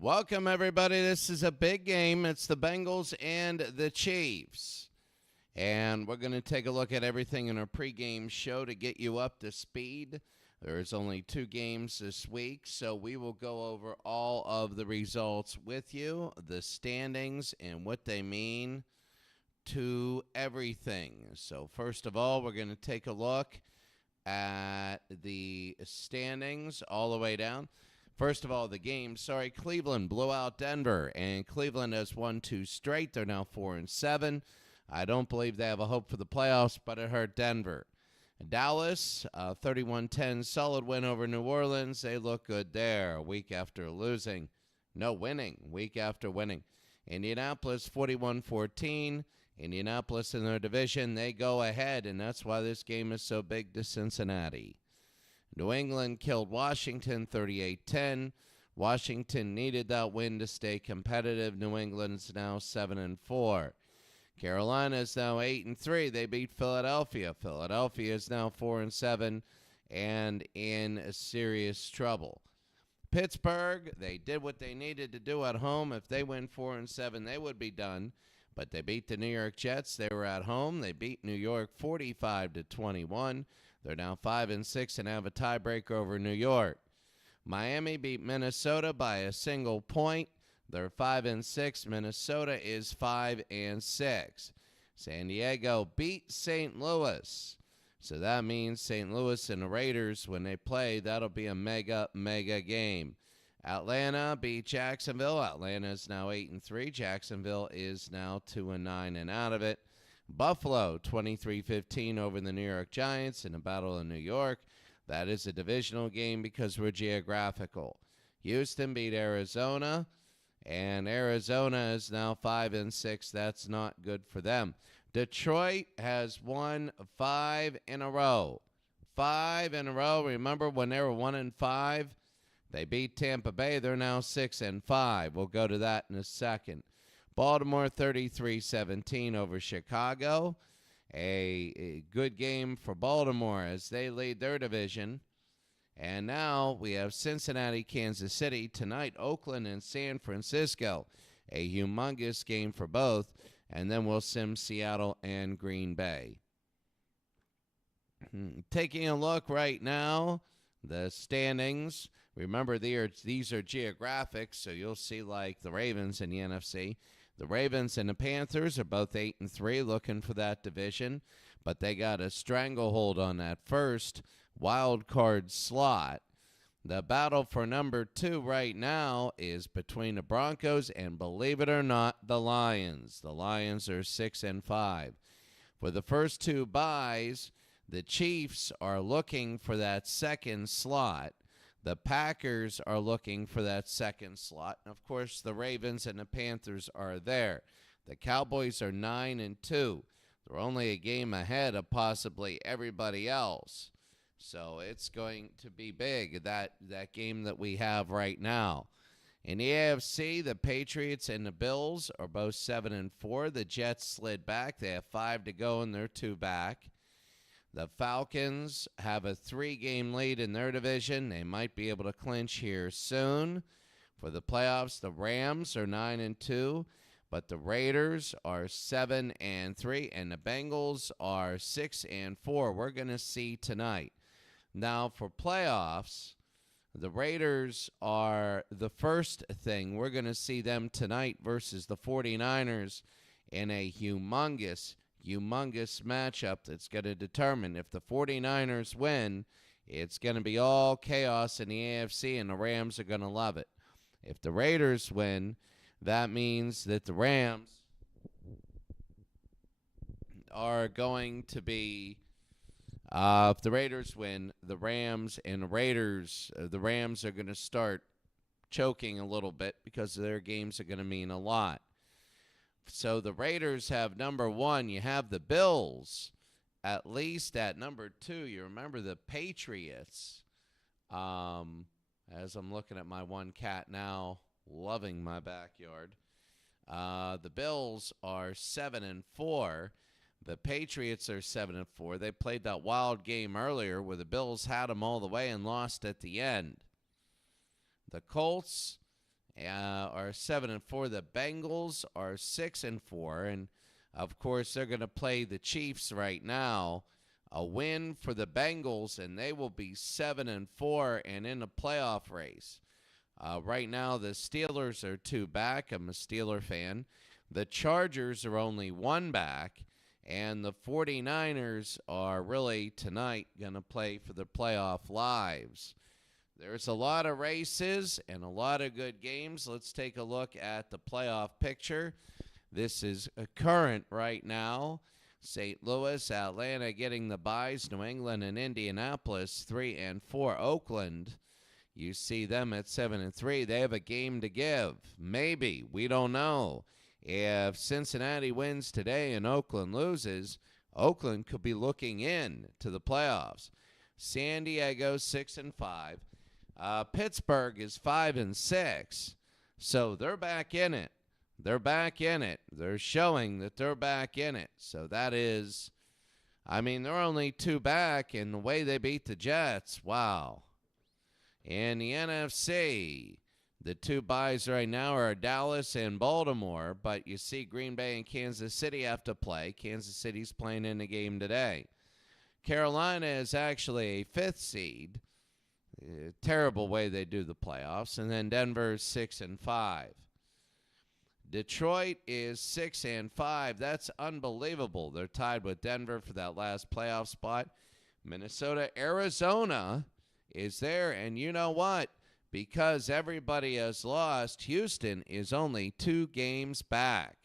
Welcome, everybody. This is a big game. It's the Bengals and the Chiefs. And we're going to take a look at everything in our pregame show to get you up to speed. There's only 2 games this week, so we will go over all of the results with you, the standings, and what they mean to everything. So first of all, we're going to take a look at the standings all the way down. First of all, the game, Cleveland blew out Denver, and Cleveland has won 2 straight. They're now 4-7. I don't believe they have a hope for the playoffs, but it hurt Denver. Dallas, 31-10, solid win over New Orleans. They look good there a week after losing. No, winning, week after winning. Indianapolis, 41-14. Indianapolis in their division, they go ahead, and that's why this game is so big to Cincinnati. New England killed Washington 38-10. Washington needed that win to stay competitive. New England's now 7-4. Carolina is now 8-3. They beat Philadelphia. Philadelphia is now 4-7 and in serious trouble. Pittsburgh, they did what they needed to do at home. If they win 4-7, they would be done. But they beat the New York Jets. They were at home. They beat New York 45-21. They're now 5-6 and have a tiebreaker over New York. Miami beat Minnesota by a single point. They're 5-6. Minnesota is 5-6. San Diego beat St. Louis. So that means St. Louis and the Raiders, when they play, that'll be a mega game. Atlanta beat Jacksonville. Atlanta is now 8-3. Jacksonville is now 2-9 and out of it. Buffalo 23-15 over the New York Giants in a battle in New York. That is a divisional game because we're geographical. Houston beat Arizona, and Arizona is now 5-6. That's not good for them. Detroit has won 5 in a row. 5 in a row. Remember when they were 1-5? They beat Tampa Bay. They're now 6-5. We'll go to that in a second. Baltimore 33-17 over Chicago. A good game for Baltimore as they lead their division. And now we have Cincinnati, Kansas City. Tonight, Oakland and San Francisco. A humongous game for both. And then we'll sim Seattle and Green Bay. Taking a look right now, the standings. Remember, these are geographic, so you'll see like the Ravens in the NFC. The Ravens and the Panthers are both 8-3, looking for that division, but they got a stranglehold on that first wild card slot. The battle for number 2 right now is between the Broncos and, believe it or not, the Lions. The Lions are 6-5. For the first 2 byes, the Chiefs are looking for that second slot. The Packers are looking for that second slot. And, of course, the Ravens and the Panthers are there. The Cowboys are 9-2. They're only a game ahead of possibly everybody else. So it's going to be big, that game that we have right now. In the AFC, the Patriots and the Bills are both 7-4. The Jets slid back. They have 5 to go, and they're 2 back. The Falcons have a 3-game lead in their division. They might be able to clinch here soon. For the playoffs, the Rams are 9-2, but the Raiders are 7-3, and the Bengals are 6-4. We're going to see tonight. Now, for playoffs, the Raiders are the first thing. We're going to see them tonight versus the 49ers in a humongous matchup that's going to determine if the 49ers win. It's going to be all chaos in the AFC, and the Rams are going to love it. If the Raiders win, that means that the Rams are going to be, if the Raiders win, the Rams are going to start choking a little bit because their games are going to mean a lot. So the Raiders have number 1. You have the Bills at least at number 2. You remember the Patriots. As I'm looking at my one cat now, loving my backyard. The Bills are 7-4. The Patriots are 7-4. They played that wild game earlier where the Bills had them all the way and lost at the end. The Colts are 7-4. The Bengals are 6-4, and of course they're going to play the Chiefs right now. A win for the Bengals, and they will be 7-4 and in the playoff race. Right now, the Steelers are 2 back. I'm a Steeler fan. The Chargers are only 1 back, and the 49ers are really tonight going to play for the playoff lives. There's a lot of races and a lot of good games. Let's take a look at the playoff picture. This is current right now. St. Louis, Atlanta getting the byes. New England and Indianapolis 3-4. Oakland, you see them at 7-3. They have a game to give. Maybe. We don't know. If Cincinnati wins today and Oakland loses, Oakland could be looking in to the playoffs. San Diego 6-5. Pittsburgh is 5-6. So they're back in it. They're back in it. They're showing that they're back in it. So that is, I mean, they're only 2 back, and the way they beat the Jets, wow. In the NFC, the 2 byes right now are Dallas and Baltimore, but you see Green Bay and Kansas City have to play. Kansas City's playing in the game today. Carolina is actually a 5th seed. Terrible way they do the playoffs. And then Denver's 6-5. Detroit is 6-5. That's unbelievable. They're tied with Denver for that last playoff spot. Minnesota, Arizona is there. And you know what? Because everybody has lost, Houston is only 2 games back.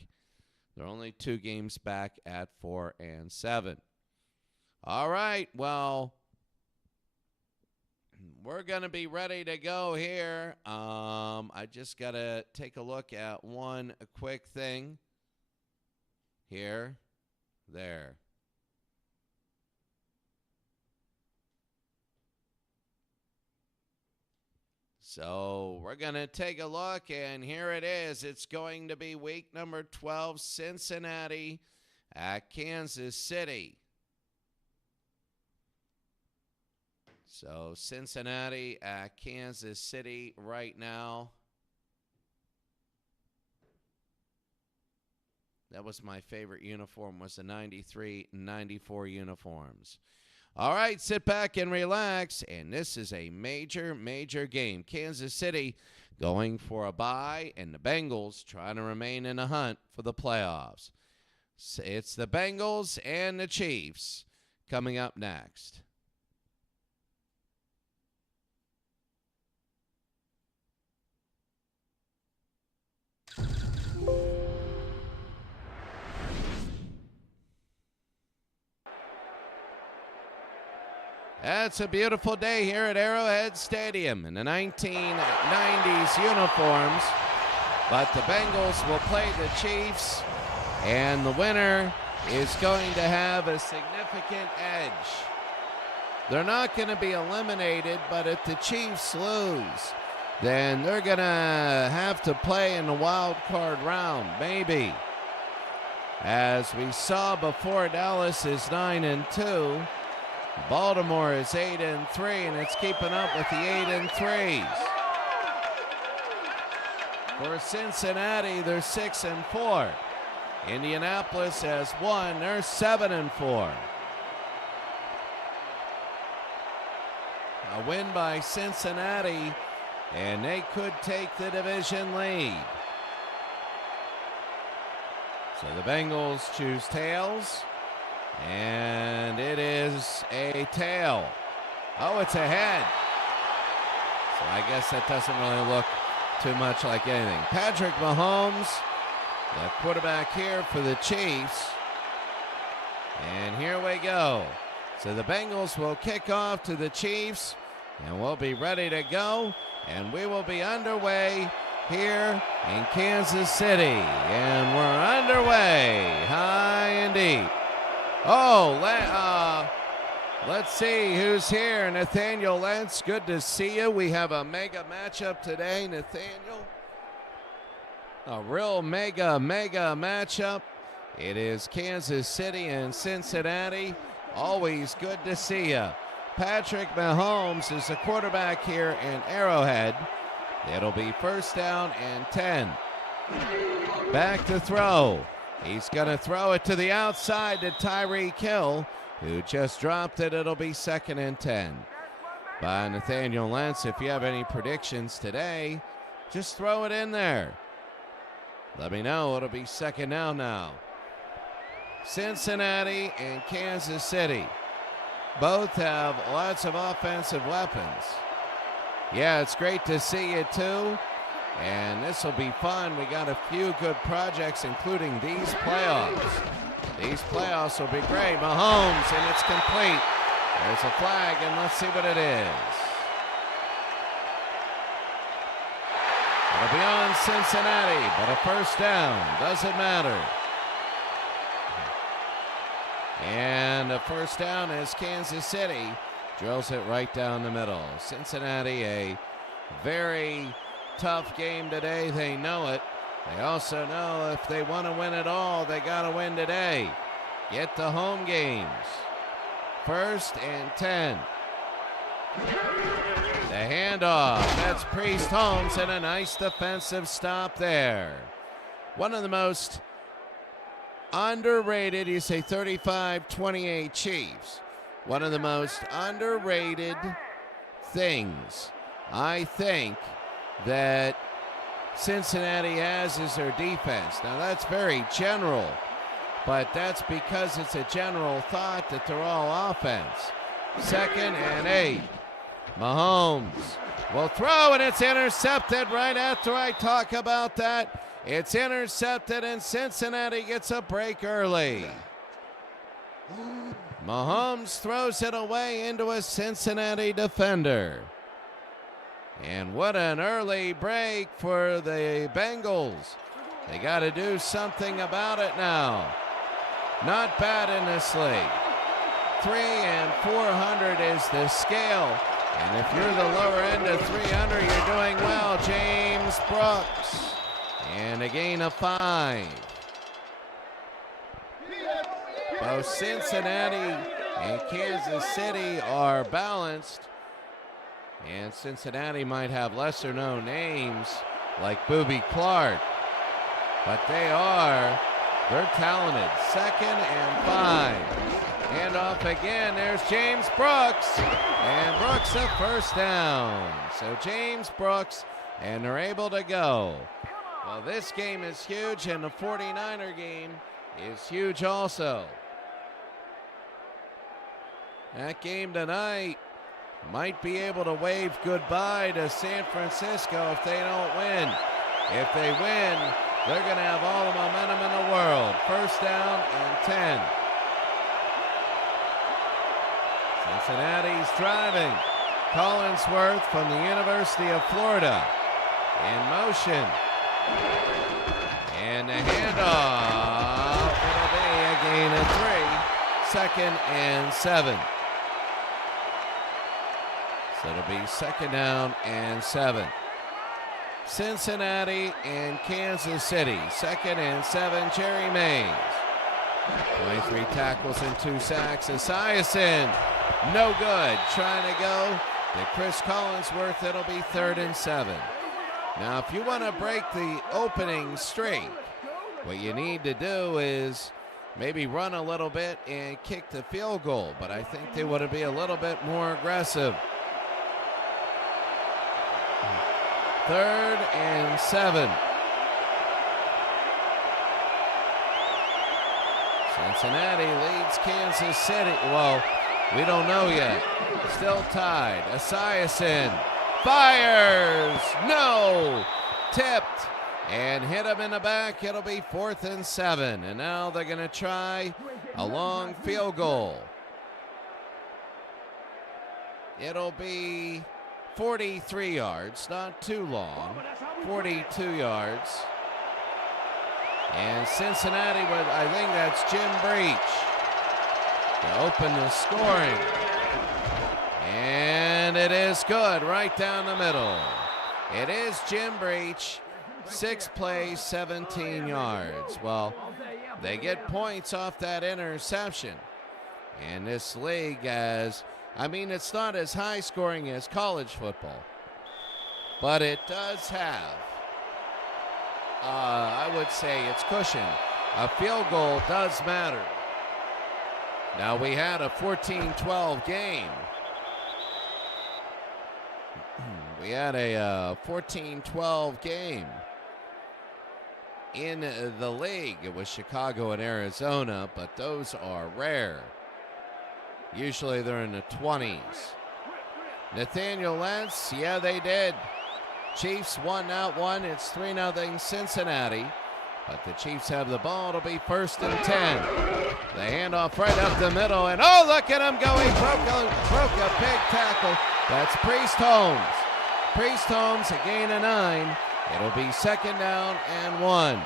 They're only 2 games back at 4-7. All right, well, we're going to be ready to go here. I just got to take a look at one quick thing here. There. So we're going to take a look, and here it is. It's going to be week number 12, Cincinnati at Kansas City. So Cincinnati at Kansas City right now. That was my favorite uniform, was the 93-94 uniforms. All right, sit back and relax, and this is a major, major game. Kansas City going for a bye, and the Bengals trying to remain in the hunt for the playoffs. So it's the Bengals and the Chiefs coming up next. It's a beautiful day here at Arrowhead Stadium in the 1990s uniforms. But the Bengals will play the Chiefs, and the winner is going to have a significant edge. They're not going to be eliminated, but if the Chiefs lose, then they're going to have to play in the wild card round, maybe. As we saw before, Dallas is 9-2. Baltimore is 8-3, and it's keeping up with the 8-3s. For Cincinnati, they're 6-4. Indianapolis has 1. They're 7-4. A win by Cincinnati, and they could take the division lead. So the Bengals choose tails. And it is a tail. Oh, it's a head. So I guess that doesn't really look too much like anything. Patrick Mahomes, the quarterback here for the Chiefs. And here we go. So the Bengals will kick off to the Chiefs, and we'll be ready to go. And we will be underway here in Kansas City. And we're underway. High and deep. Oh, let's see who's here. Nathaniel Lentz, good to see you. We have a mega matchup today, Nathaniel. A real mega matchup. It is Kansas City and Cincinnati. Always good to see you. Patrick Mahomes is the quarterback here in Arrowhead. It'll be first down and 10. Back to throw. He's going to throw it to the outside to Tyreek Hill, who just dropped it. It'll be second and 10. By Nathaniel Lentz. If you have any predictions today, just throw it in there. Let me know. It'll be second down now. Cincinnati and Kansas City both have lots of offensive weapons. Yeah, it's great to see it too. And this will be fun. We got a few good projects, including these playoffs. These playoffs will be great. Mahomes, and it's complete. There's a flag, and let's see what it is. It'll be on Cincinnati, but a first down. Doesn't matter. And a first down as Kansas City drills it right down the middle. Cincinnati, a very tough game today. They know it. They also know if they want to win it all, they got to win today. Get the home games. First and 10. The handoff. That's Priest Holmes, and a nice defensive stop there. One of the most underrated, you say 35-28 Chiefs. One of the most underrated things I think that Cincinnati has is their defense. Now that's very general, but that's because it's a general thought that they're all offense. Second and 8. Mahomes will throw, and it's intercepted right after I talk about that. It's intercepted, and Cincinnati gets a break early. Mahomes throws it away into a Cincinnati defender. And what an early break for the Bengals. They got to do something about it now. Not bad in this league. 3 and 400 is the scale. And if you're the lower end of 300, you're doing well. James Brooks. And a gain of 5. Both Cincinnati and Kansas City are balanced. And Cincinnati might have lesser known names like Booby Clark. But they're talented. Second and 5. Handoff again. There's James Brooks. And Brooks a first down. So James Brooks, and they're able to go. Well, this game is huge, and the 49er game is huge also. That game tonight might be able to wave goodbye to San Francisco if they don't win. If they win, they're going to have all the momentum in the world. First down and 10. Cincinnati's driving. Collinsworth from the University of Florida in motion. And the handoff. It'll be a gain of 3. Second and 7. So it'll be second down and 7. Cincinnati and Kansas City. Second and 7. Jerry Mays. 23 tackles and 2 sacks. Esiason, no good. Trying to go to Chris Collinsworth. It'll be third and 7. Now, if you want to break the opening streak, what you need to do is maybe run a little bit and kick the field goal. But I think they want to be a little bit more aggressive. Third and 7. Cincinnati leads Kansas City. Well, we don't know yet. Still tied. Esiason fires. No. Tipped and hit him in the back. It'll be 4th and 7. And now they're going to try a long field goal. It'll be 43 yards, not too long. 42 yards. And Cincinnati with, I think that's Jim Breach to open the scoring. And it is good right down the middle. It is Jim Breach. 6 plays, 17 yards. Well, they get points off that interception. And this league it's not as high scoring as college football. but it does have, I would say it's cushion. A field goal does matter. Now we had a 14-12 game. We had a 14-12 game in the league. It was Chicago and Arizona, but those are rare. Usually they're in the 20s. Nathaniel Lentz, yeah, they did. Chiefs won that one. It's 3-0 Cincinnati. But the Chiefs have the ball. It'll be 1st and 10. The handoff right up the middle. And oh, look at him go. He broke a big tackle. That's Priest Holmes. Priest Holmes, a gain of 9. It'll be 2nd down and 1.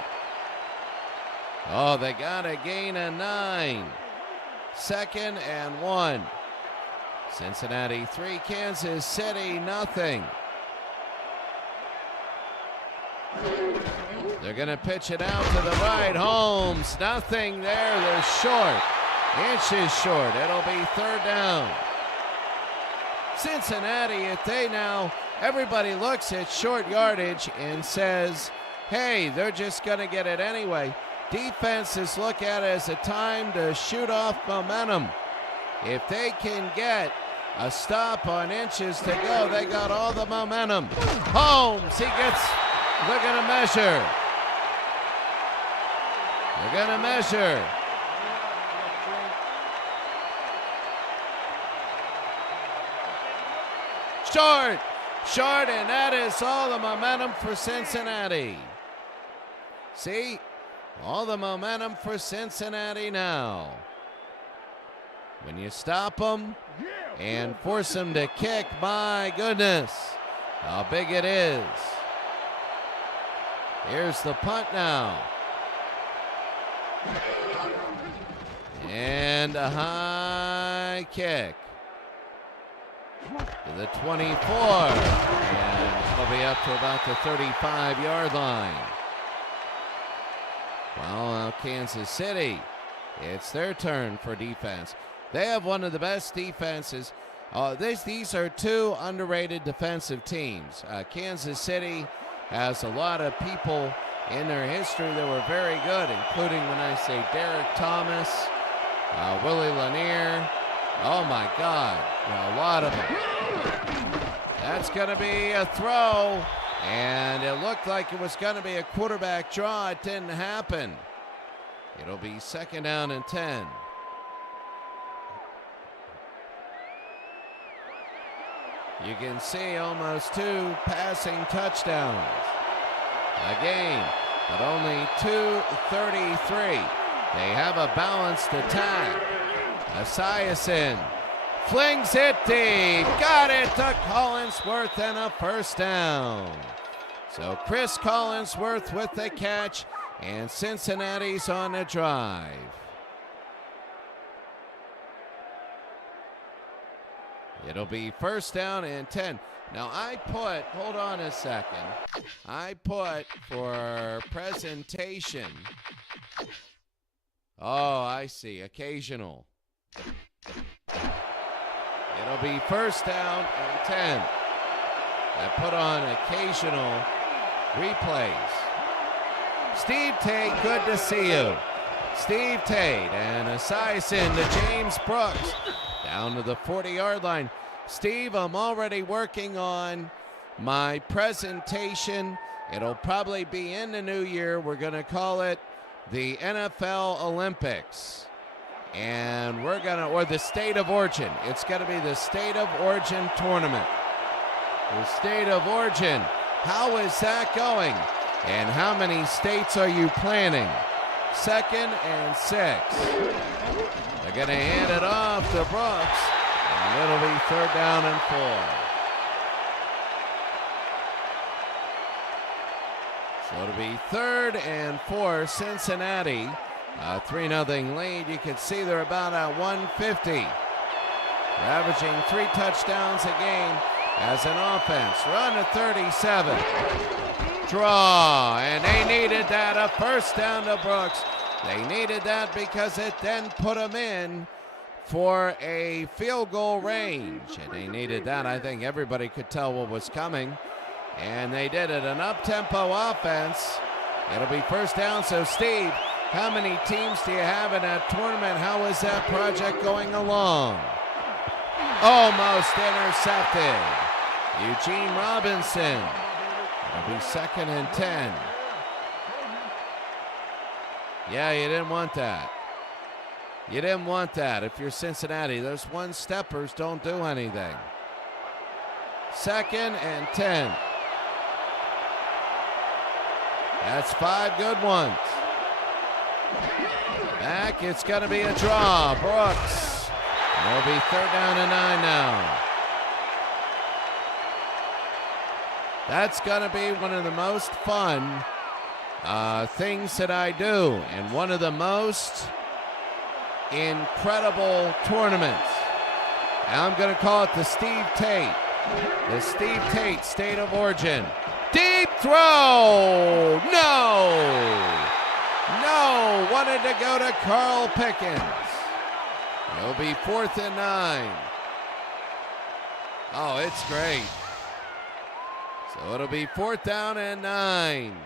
Oh, they got a gain of 9. 2nd and 1. Cincinnati 3, Kansas City nothing. They're going to pitch it out to the right. Holmes, nothing there. They're short. Inches short. It'll be 3rd down. Cincinnati, if they now, everybody looks at short yardage and says, hey, they're just going to get it anyway. Defenses look at it as a time to shoot off momentum. If they can get a stop on inches to go, they got all the momentum. Holmes, he gets, they're going to measure. They're going to measure. Short, and that is all the momentum for Cincinnati. See, all the momentum for Cincinnati now. When you stop them and force them to kick, my goodness, how big it is. Here's the punt now. And a high kick to the 24. And it'll be up to about the 35-yard line. Well, Kansas City, it's their turn for defense. They have one of the best defenses. These are 2 underrated defensive teams. Kansas City has a lot of people in their history that were very good, including, when I say Derek Thomas, Willie Lanier. Oh, my God. A lot of them. That's going to be a throw, and it looked like it was going to be a quarterback draw. It didn't happen. It'll be 2nd down and 10. You can see almost 2 passing touchdowns a game, but only 2:33. They have a balanced attack. Esiason flings it deep. Got it to Collinsworth and a 1st down. So Chris Collinsworth with the catch, and Cincinnati's on the drive. It'll be 1st down and 10. Now hold on a second. I put for presentation. Oh, I see, occasional. It'll be 1st down and 10. I put on occasional replays. Steve Tate, good to see you. Steve Tate and Esiason to James Brooks. Down to the 40-yard line. Steve, I'm already working on my presentation. It'll probably be in the new year. We're going to call it the NFL Olympics. And we're going to, or the State of Origin. It's going to be the State of Origin tournament. The State of Origin. How is that going? And how many states are you planning? 2nd and 6. They're going to hand it off to Brooks, and it'll be 3rd down and 4. So it'll be 3rd and 4, Cincinnati. 3-0 lead. You can see they're about at 150. They're averaging 3 touchdowns a game as an offense. Run to 37. Draw, and they needed that, a 1st down to Brooks. They needed that because it then put them in for a field goal range, and they needed that. I think everybody could tell what was coming. And they did it, an up-tempo offense. It'll be first down. So, Steve, how many teams do you have in that tournament? How is that project going along? Almost intercepted. Eugene Robinson. It'll be 2nd and 10. Yeah, you didn't want that. You didn't want that if you're Cincinnati. Those one-steppers don't do anything. 2nd and 10. That's 5 good ones. Back, it's going to be a draw. Brooks. It'll be 3rd down and 9 now. That's going to be one of the most fun things that I do, and one of the most incredible tournaments. I'm going to call it the Steve Tate. The Steve Tate State of Origin. Deep throw! No! Wanted to go to Carl Pickens. It'll be 4th and 9. Oh, it's great. So it'll be 4th down and 9.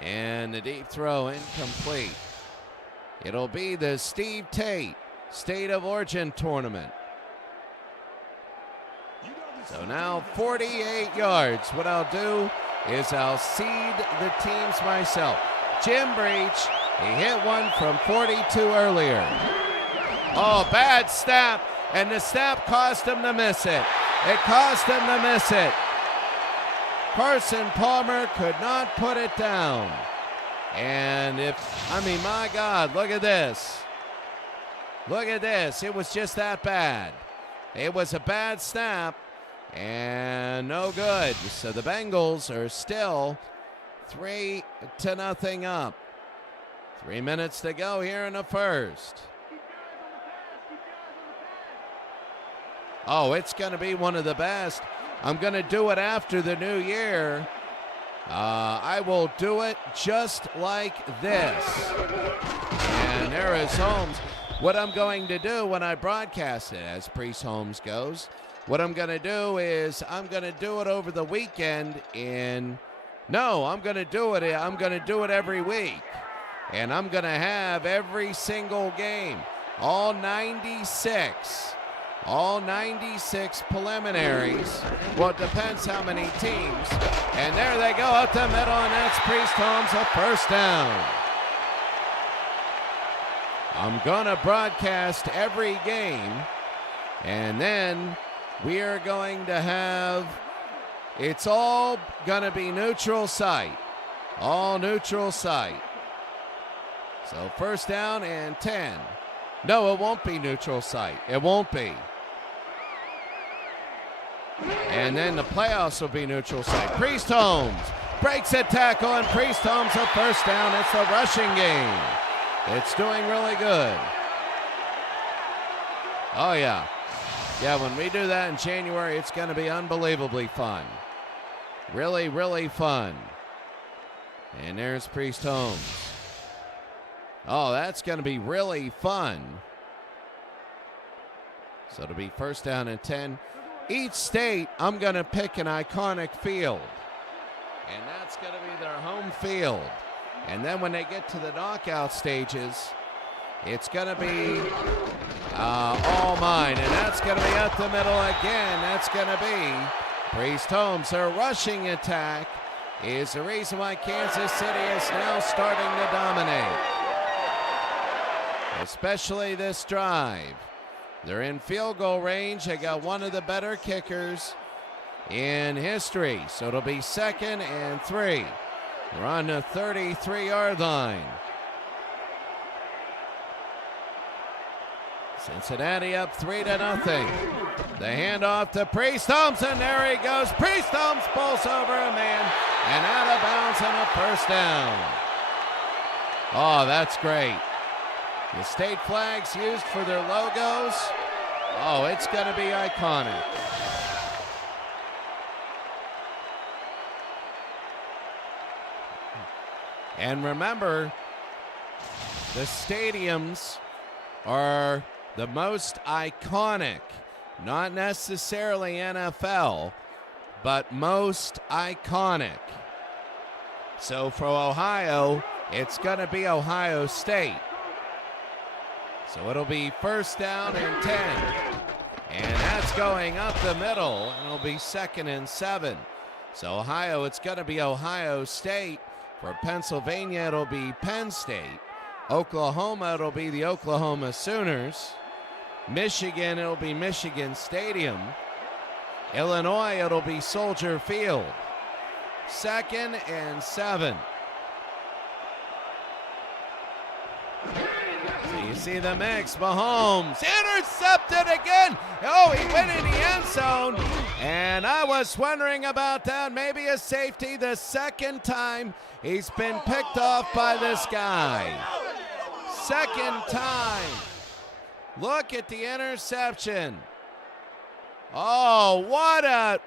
And the deep throw incomplete. It'll be the Steve Tate State of Origin tournament. So now 48 yards. What I'll do is I'll seed the teams myself. Jim Breach, he hit one from 42 earlier. Oh, bad snap, and the snap cost him to miss it. It cost him to miss it. Carson Palmer could not put it down. And my God, look at this. Look at this. It was just that bad. It was a bad snap. And no good. So the Bengals are still 3-0 up. 3 minutes to go here in the first. Oh, it's going to be one of the best. I'm going to do it after the new year. I will do it just like this. And there is Holmes. What I'm going to do when I broadcast it, as Priest Holmes goes, what I'm going to do is I'm going to do it over the weekend I'm going to do it every week. And I'm going to have every single game, all 96 preliminaries. Well, it depends how many teams. And there they go up the middle, and that's Priest Holmes, a first down. I'm going to broadcast every game, and then we are going to have, it's all going to be neutral site. All neutral site. So first down and 10. No, it won't be neutral site. It won't be. And then the playoffs will be neutral site. Priest Holmes breaks a tackle, and Priest Holmes a first down. It's the rushing game. It's doing really good. Oh, yeah. Yeah, when we do that in January, it's going to be unbelievably fun. Really, really fun. And there's Priest Holmes. Oh, that's going to be really fun. So it'll be first down and 10. Each state, I'm going to pick an iconic field. And that's going to be their home field. And then when they get to the knockout stages, it's going to be all mine. And that's going to be up the middle again. That's going to be Priest Holmes. Their rushing attack is the reason why Kansas City is now starting to dominate. Especially this drive. They're in field goal range. They got one of the better kickers in history. So it'll be 2nd and 3. They're on the 33-yard line. Cincinnati up 3-0. The handoff to Priest Holmes, and there he goes. Priest Holmes pulls over a man and out of bounds on a first down. Oh, that's great. The state flags used for their logos. Oh, it's going to be iconic. And remember, the stadiums are the most iconic, not necessarily NFL, but most iconic. So for Ohio, it's going to be Ohio State. So it'll be first down and 10. And that's going up the middle, and it'll be 2nd and 7. So Ohio, it's going to be Ohio State. For Pennsylvania, it'll be Penn State. Oklahoma, it'll be the Oklahoma Sooners. Michigan, it'll be Michigan Stadium. Illinois, it'll be Soldier Field. 2nd and 7. So you see the mix. Mahomes intercepted again. Oh, he went in the end zone. And I was wondering about that. Maybe a safety the second time he's been picked off by this guy. Second time. Look at the interception. Oh, what a...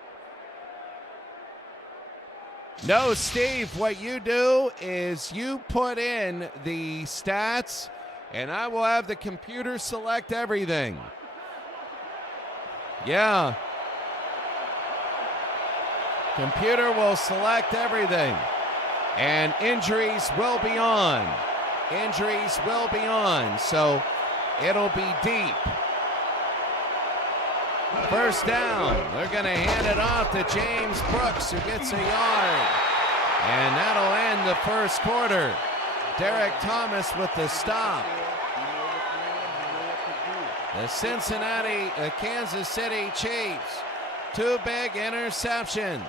No, Steve, what you do is you put in the stats, and I will have the computer select everything. Yeah. Computer will select everything. And injuries will be on. Injuries will be on. So it'll be deep. First down. They're going to hand it off to James Brooks, who gets a yard. And that'll end the first quarter. Derek Thomas with the stop. The Kansas City Chiefs. 2 big interceptions.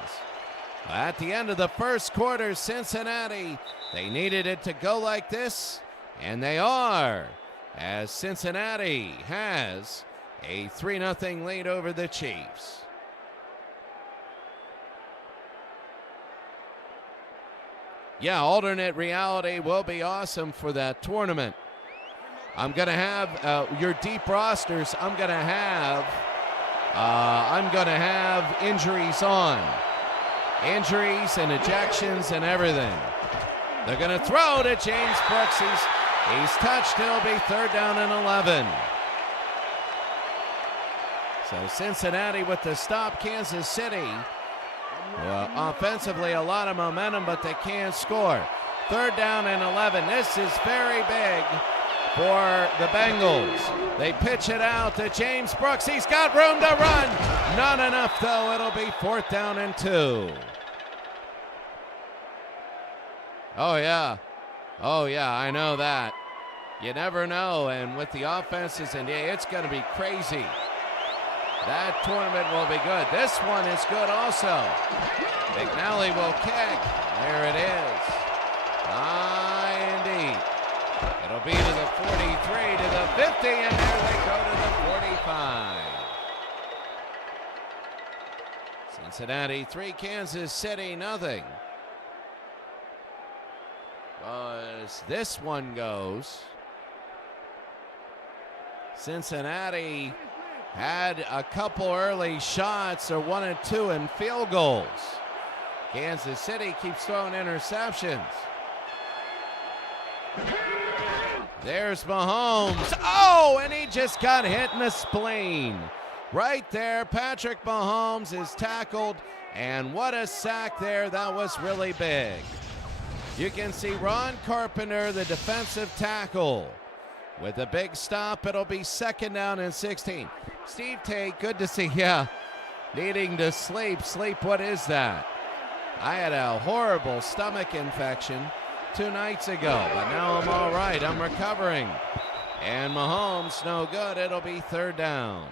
At the end of the first quarter, Cincinnati, they needed it to go like this, and they are, as Cincinnati has a 3-0 lead over the Chiefs. Yeah, alternate reality will be awesome for that tournament. I'm going to have your deep rosters. I'm going to have injuries on. Injuries and ejections and everything. They're going to throw to James Brooks. He's touched. It'll be 3rd down and 11. So Cincinnati with the stop. Kansas City, offensively, a lot of momentum, but they can't score. 3rd down and 11. This is very big for the Bengals. They pitch it out to James Brooks. He's got room to run. Not enough, though. It'll be 4th down and 2. Oh, yeah. Oh, yeah, I know that. You never know, and with the offenses, and yeah, it's going to be crazy. That tournament will be good. This one is good also. McNally will kick. There it is. High and deep. It'll be to the 43, to the 50, and there they go to the 45. Cincinnati 3, Kansas City 0. As this one goes, Cincinnati had a couple early shots, or 1 and 2 in field goals. Kansas City keeps throwing interceptions. There's Mahomes. Oh, and he just got hit in the spleen. Right there, Patrick Mahomes is tackled, and what a sack there. That was really big. You can see Ron Carpenter, the defensive tackle. With a big stop, it'll be 2nd down and 16. Steve Tate, good to see you. Needing to sleep. Sleep, what is that? I had a horrible stomach infection 2 nights ago, but now I'm all right. I'm recovering. And Mahomes, no good. It'll be 3rd down.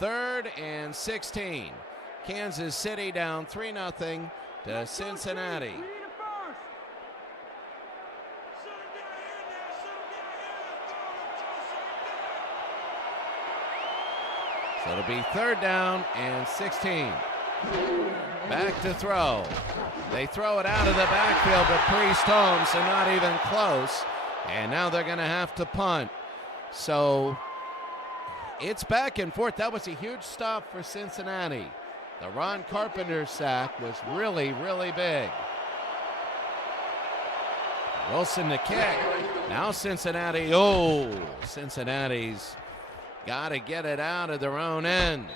3rd and 16. Kansas City down 3-0 to Cincinnati. So it'll be 3rd down and 16. Back to throw. They throw it out of the backfield to Priest Holmes, so not even close. And now they're going to have to punt. So it's back and forth. That was a huge stop for Cincinnati. The Ron Carpenter sack was really, really big. Wilson the kick. Now Cincinnati. Oh, Cincinnati's got to get it out of their own end.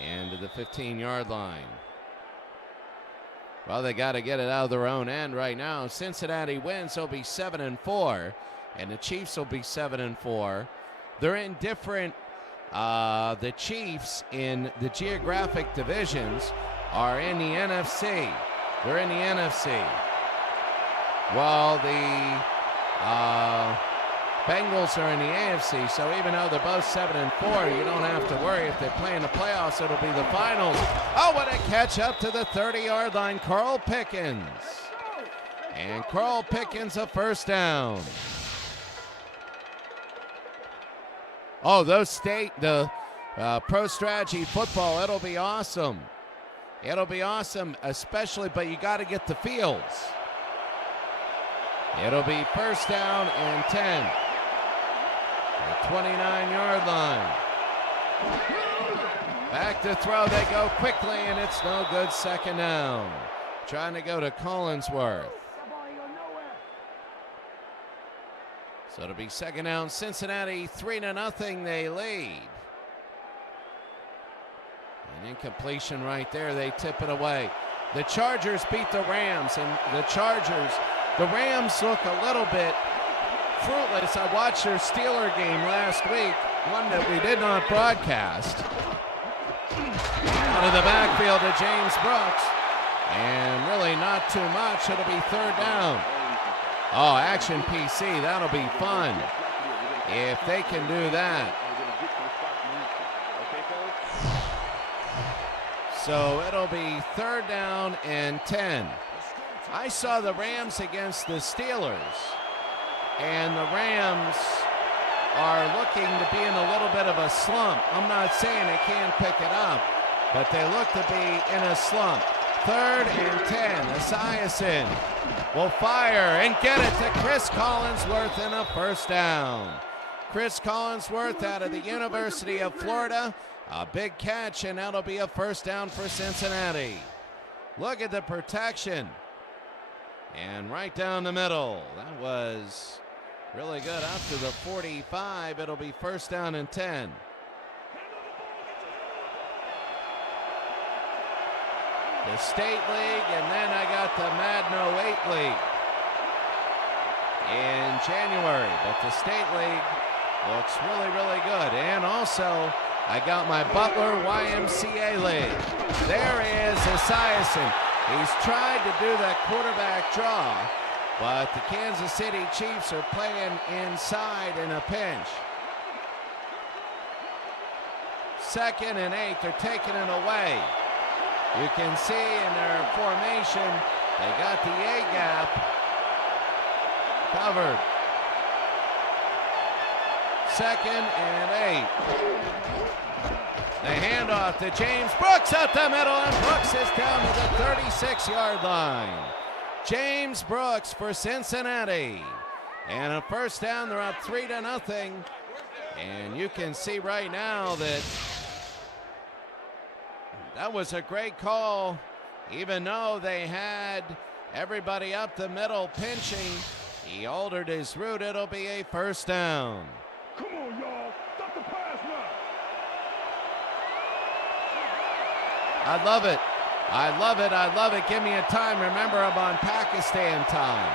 and to the 15-yard line. Well, they got to get it out of their own end right now. Cincinnati wins, they'll be 7-4, and the Chiefs will be 7-4. They're in different, the Chiefs in the geographic divisions are in the NFC. They're in the NFC. While the Bengals are in the AFC, so even though they're both 7-4, you don't have to worry if they play in the playoffs. It'll be the finals. Oh, what a catch up to the 30-yard line, Carl Pickens. And Carl Pickens a first down. Oh, the Pro Strategy football, it'll be awesome. It'll be awesome, especially, but you got to get the fields. It'll be first down and 10. The 29-yard line. Back to throw, they go quickly, and it's no good, second down. Trying to go to Collinsworth. So it'll be second down, Cincinnati 3-0, they lead. An incompletion right there, they tip it away. The Chargers beat the Rams, and the Rams look a little bit fruitless. I watched their Steeler game last week, one that we did not broadcast. Out of the backfield to James Brooks, and really not too much. It'll be third down. Oh, action PC, that'll be fun if they can do that. So it'll be third down and 10. I saw the Rams against the Steelers, and the Rams are looking to be in a little bit of a slump. I'm not saying they can't pick it up, but they look to be in a slump. Third and 10, Esiason will fire and get it to Chris Collinsworth in a first down. Chris Collinsworth out of the University of Florida, a big catch, and that'll be a first down for Cincinnati. Look at the protection. And right down the middle. That was really good. Up to the 45. It'll be first down and 10. The State League, and then I got the Madno 8 League in January. But the State League looks really, really good. And also, I got my Butler YMCA League. There is Esiason. He's tried to do that quarterback draw, but the Kansas City Chiefs are playing inside in a pinch. Second and 8, they're taking it away. You can see in their formation, they got the A gap covered. Second and 8. The handoff to James Brooks up the middle, and Brooks is down to the 36-yard line. James Brooks for Cincinnati. And a first down, they're up 3-0. And you can see right now that that was a great call. Even though they had everybody up the middle pinching, he altered his route. It'll be a first down. Come on, y'all. Stop the pass now. I love it. I love it. I love it. Give me a time. Remember, I'm on Pakistan time.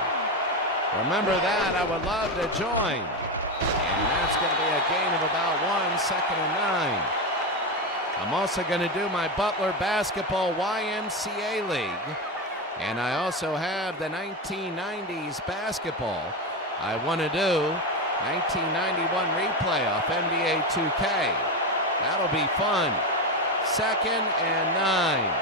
Remember that. I would love to join. And that's going to be a gain of about 1, second and 9. I'm also going to do my Butler Basketball YMCA League. And I also have the 1990s basketball. I want to do 1991 replay off NBA 2K. That'll be fun. Second and 9.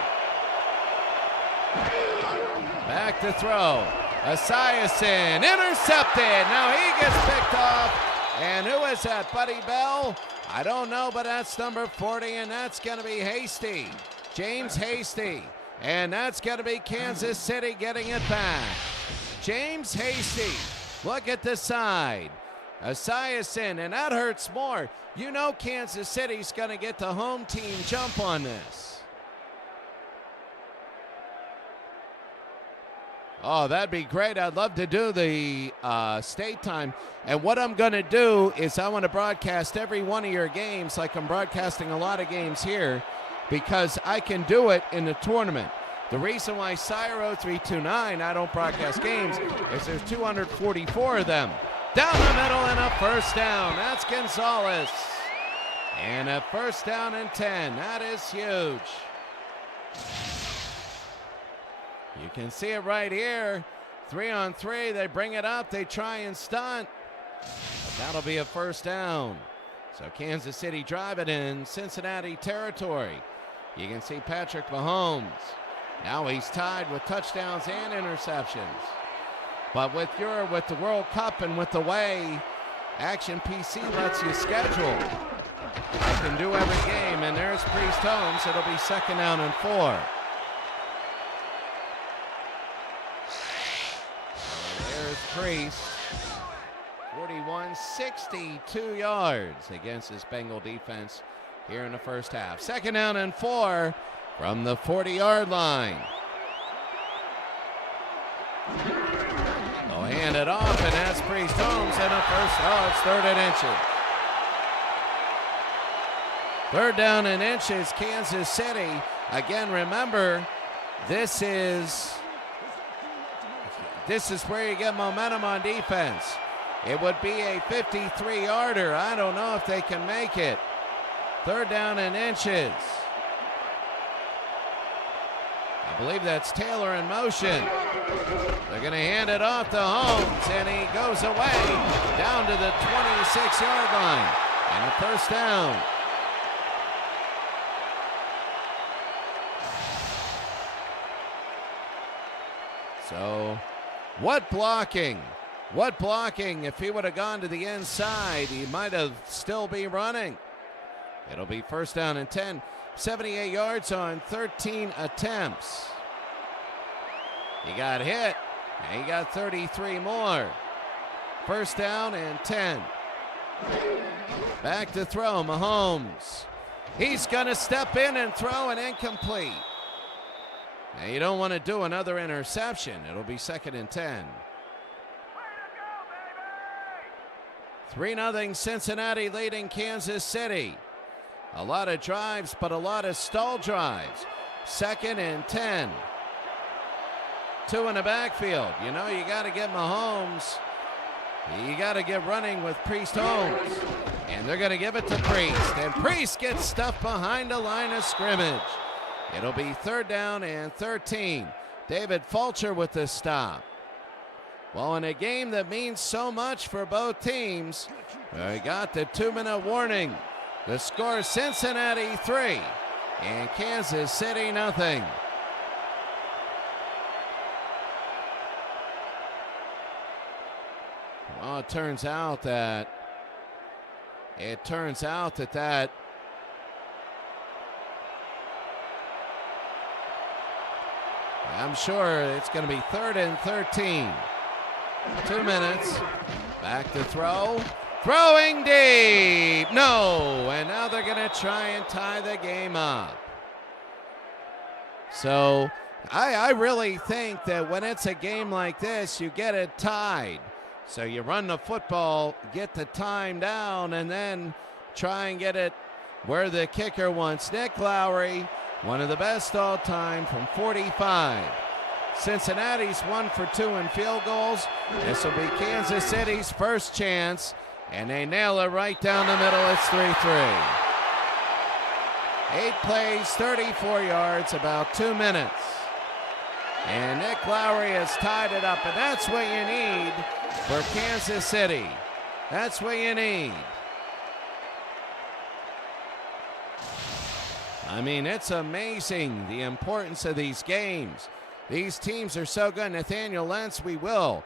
Back to throw. Esiason intercepted. Now he gets picked off. And who is that, Buddy Bell? I don't know, but that's number 40, and that's going to be Hasty. James Hasty. And that's going to be Kansas City getting it back. James Hasty. Look at the side. Esiason, and that hurts more. You know Kansas City's going to get the home team jump on this. Oh, that'd be great. I'd love to do the state time. And what I'm going to do is I want to broadcast every one of your games like I'm broadcasting a lot of games here. because I can do it in the tournament. The reason why SIRE0329, I don't broadcast games, is there's 244 of them. Down the middle and a first down. That's Gonzalez. And a first down and 10. That is huge. You can see it right here. 3-on-3. They bring it up. They try and stunt. But that'll be a first down. So Kansas City drive it in Cincinnati territory. You can see Patrick Mahomes. Now he's tied with touchdowns and interceptions. But with the World Cup and with the way Action PC lets you schedule, I can do every game. And there's Priest Holmes. It'll be 2nd down and 4. There's Priest. 41, 62 yards against this Bengal defense here in the first half. 2nd down and 4 from the 40-yard line. They'll hand it off, and that's Priest Holmes in a first. Oh, it's 3rd and inches. 3rd down and inches, Kansas City. Again, remember, this is where you get momentum on defense. It would be a 53-yarder. I don't know if they can make it. 3rd down and inches. I believe that's Taylor in motion. They're going to hand it off to Holmes, and he goes away down to the 26-yard line. And a first down. So, what blocking? What blocking? If he would have gone to the inside, he might have still be running. It'll be 1st down and 10. 78 yards on 13 attempts. He got hit, and he got 33 more. 1st down and 10. Back to throw, Mahomes. He's going to step in and throw an incomplete. Now, you don't want to do another interception. It'll be 2nd and 10. 3-0 Cincinnati leading Kansas City. A lot of drives, but a lot of stall drives. 2nd and 10. 2 in the backfield. You know, you got to get Mahomes. You got to get running with Priest Holmes. And they're going to give it to Priest. And Priest gets stuffed behind the line of scrimmage. It'll be 3rd down and 13. David Fulcher with the stop. Well, in a game that means so much for both teams, we got the 2-minute warning. The score, Cincinnati 3 and Kansas City nothing. Well, it turns out that I'm sure it's going to be 3rd and 13. 2 minutes. Back to throw. Throwing deep. No. And now they're going to try and tie the game up. So I really think that when it's a game like this, you get it tied. So you run the football, get the time down, and then try and get it where the kicker wants. Nick Lowry, one of the best all time from 45. Cincinnati's 1 for 2 in field goals. This will be Kansas City's first chance, and they nail it right down the middle. It's 3-3. 8 plays, 34 yards, about 2 minutes. And Nick Lowry has tied it up, and that's what you need for Kansas City. That's what you need. I mean, it's amazing the importance of these games. These teams are so good. Nathaniel Lentz, we will.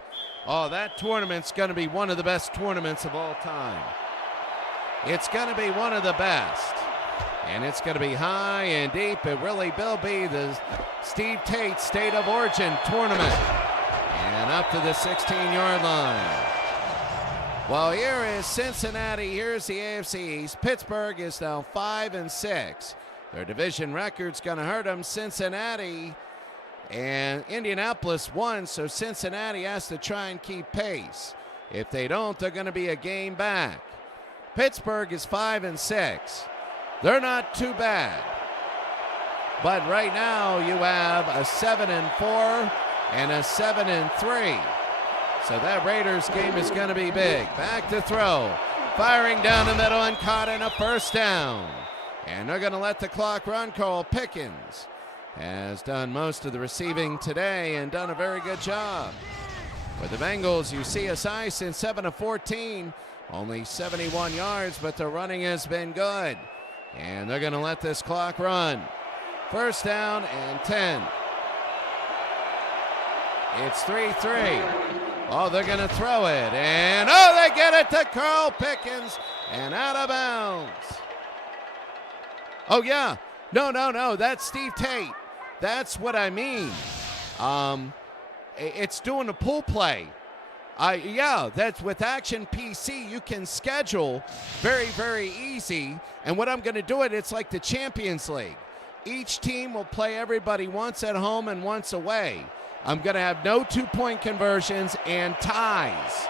Oh, that tournament's going to be one of the best tournaments of all time. It's going to be one of the best. And it's going to be high and deep. It really will be the Steve Tate State of Origin tournament. And up to the 16-yard line. Well, here is Cincinnati. Here's the AFC East. Pittsburgh is now 5-6. Their division record's going to hurt them. Cincinnati and Indianapolis won, so Cincinnati has to try and keep pace. If they don't, they're going to be a game back. Pittsburgh is 5-6. They're not too bad. But right now you have a 7-4 and a 7-3. So that Raiders game is going to be big. Back to throw. Firing down the middle and caught in a first down. And they're going to let the clock run. Carl Pickens has done most of the receiving today and done a very good job. For the Bengals, you see a size since 7-14, only 71 yards, but the running has been good. And they're going to let this clock run. First down and 10. It's 3-3. Oh, they're going to throw it. And, they get it to Carl Pickens and out of bounds. Oh, yeah. No. That's Steve Tate. That's what I mean. It's doing a pull play. That's with Action PC. You can schedule very, very easy. And what I'm going to do it's like the Champions League. Each team will play everybody once at home and once away. I'm going to have no 2-point conversions and ties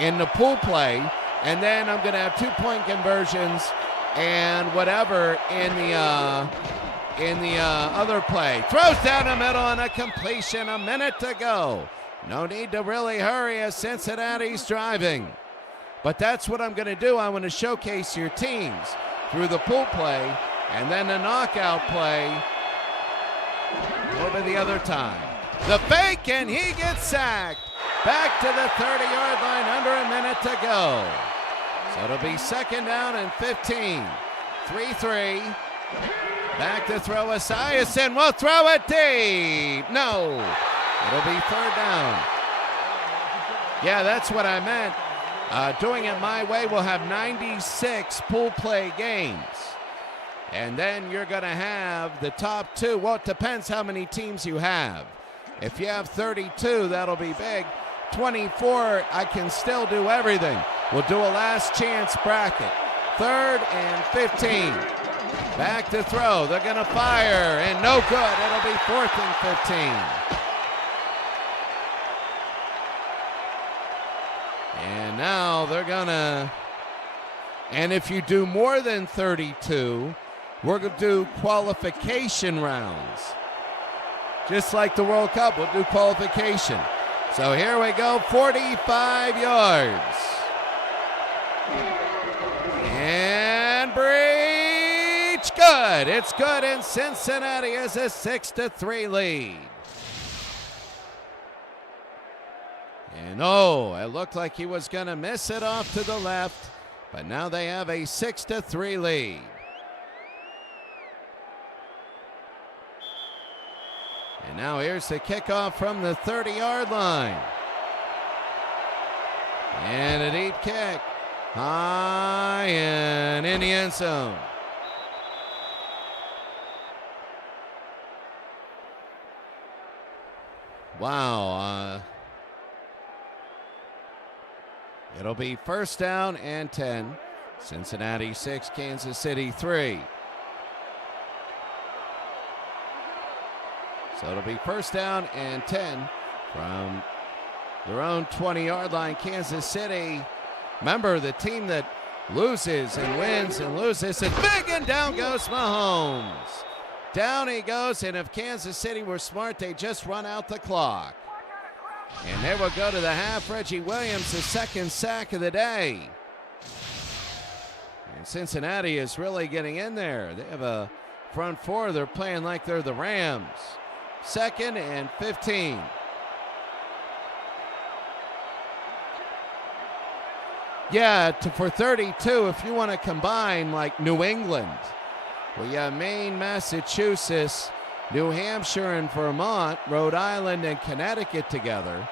in the pool play. And then I'm going to have 2-point conversions and whatever in the other play. Throws down the middle and a completion. A minute to go. No need to really hurry as Cincinnati's driving. But that's what I'm going to do. I want to showcase your teams through the pool play and then the knockout play over the other time. The fake, and he gets sacked. Back to the 30-yard line, under a minute to go. So it'll be second down and 15. 3-3. Back to throw. Esiason will throw it deep. No. It'll be third down. Yeah, that's what I meant. Doing it my way, we'll have 96 pool play games. And then you're going to have the top two. Well, it depends how many teams you have. If you have 32, that'll be big. 24, I can still do everything. We'll do a last chance bracket. Third and 15. Back to throw. They're going to fire, and no good. It'll be fourth and 15. And now they're going to, and if you do more than 32, we're going to do qualification rounds. Just like the World Cup, we'll do qualification. So here we go, 45 yards. And breach, good. It's good, and Cincinnati has a 6-3 lead. And it looked like he was going to miss it off to the left, but now they have a 6-3 lead. And now here's the kickoff from the 30-yard line. And a deep kick. High and in the end zone. Wow. It'll be first down and 10. Cincinnati 6, Kansas City 3. So it'll be first down and 10 from their own 20-yard line. Kansas City, remember, the team that loses and wins and loses is big, and down goes Mahomes. Down he goes, and if Kansas City were smart, they just run out the clock. And they will go to the half. Reggie Williams, the second sack of the day. And Cincinnati is really getting in there. They have a front four. They're playing like they're the Rams. Second and 15. Yeah, for 32, if you want to combine like New England, well, you have Maine, Massachusetts, New Hampshire and Vermont, Rhode Island and Connecticut together.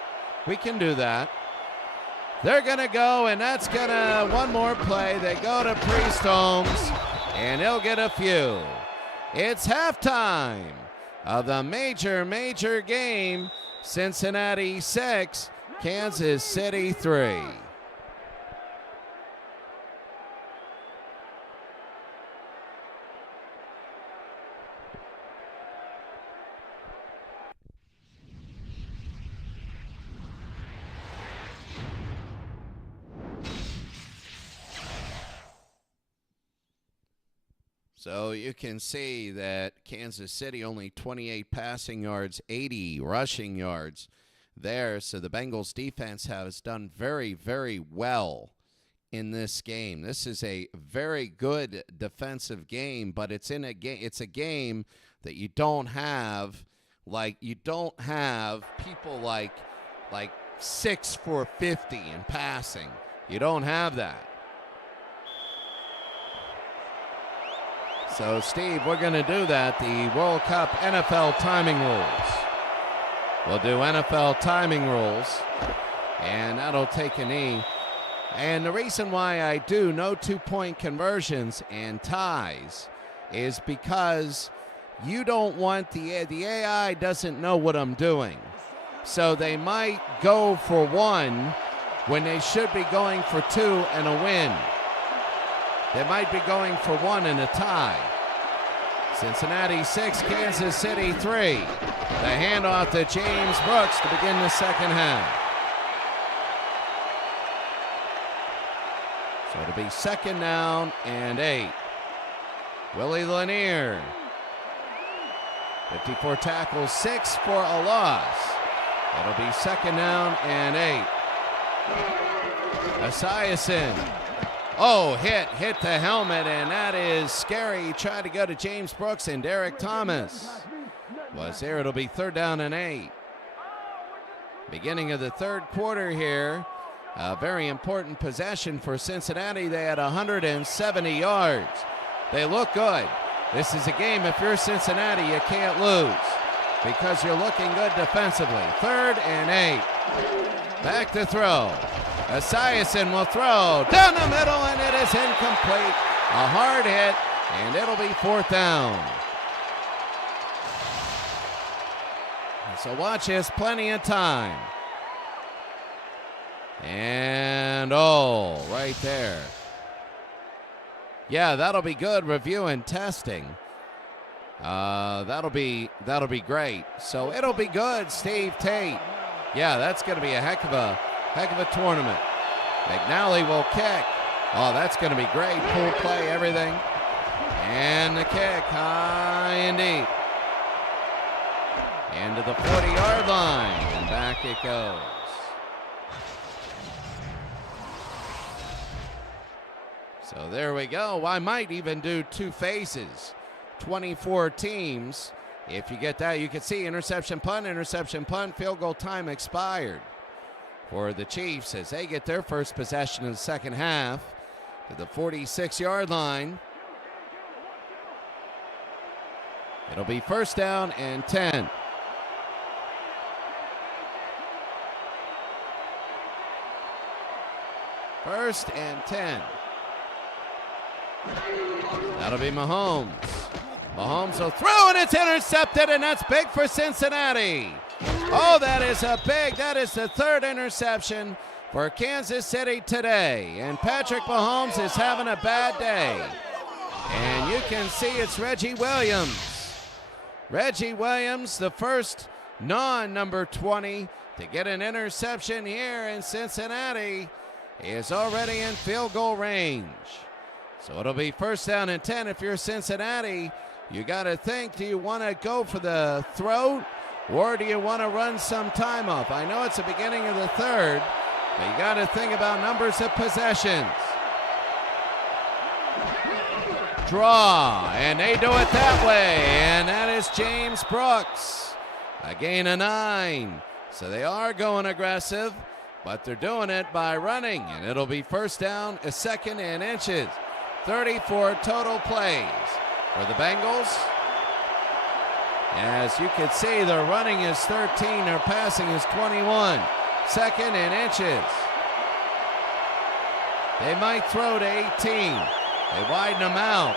We can do that. They're going to go, and that's going to, one more play. They go to Priest Holmes, and he'll get a few. It's halftime of the major game. Cincinnati 6, Kansas City 3. So you can see that Kansas City only 28 passing yards, 80 rushing yards there. So the Bengals defense has done very, very well in this game. This is a very good defensive game, but it's a game that you don't have people like 6 for 50 in passing. You don't have that. So, Steve, we're going to do that. The World Cup NFL timing rules. We'll do NFL timing rules, and that'll take a knee. And the reason why I do no two-point conversions and ties is because you don't want the AI doesn't know what I'm doing. So they might go for one when they should be going for two and a win. They might be going for one and a tie. Cincinnati 6, Kansas City 3. The handoff to James Brooks to begin the second half. So it'll be second down and 8. Willie Lanier. 54 tackles, 6 for a loss. It'll be second down and 8. Esiason. Oh, hit the helmet, and that is scary. He tried to go to James Brooks, and Derek Thomas was there. It'll be third down and 8. Beginning of the third quarter here. A very important possession for Cincinnati. They had 170 yards. They look good. This is a game, if you're Cincinnati, you can't lose because you're looking good defensively. Third and 8. Back to throw. Esiason will throw down the middle, and it is incomplete. A hard hit, and it'll be fourth down. So watch this, plenty of time. And right there. Yeah, that'll be good. Review and testing. That'll be great. So it'll be good, Steve Tate. Yeah, that's going to be a heck of a tournament. McNally will kick. Oh, that's going to be great. Pool play, everything. And the kick, high and deep. Into the 40-yard line, and back it goes. So there we go. I might even do two phases. 24 teams. If you get that, you can see interception, punt, field goal time expired for the Chiefs as they get their first possession in the second half to the 46-yard line. It'll be first down and 10. First and 10. That'll be Mahomes. Mahomes will throw, and it's intercepted, and that's big for Cincinnati. Oh, that is the third interception for Kansas City today. And Patrick Mahomes is having a bad day. And you can see it's Reggie Williams. Reggie Williams, the first non-number 20 to get an interception here in Cincinnati, is already in field goal range. So it'll be first down and 10. If you're Cincinnati, you got to think, do you want to go for the throw or do you want to run some time off? I know it's the beginning of the third, but you got to think about numbers of possessions. Draw, and they do it that way, and that is James Brooks. A gain of 9. So they are going aggressive, but they're doing it by running, and it'll be first down, a second and inches. 34 total plays for the Bengals. As you can see, their running is 13, their passing is 21. Second and inches. They might throw to 18. They widen them out.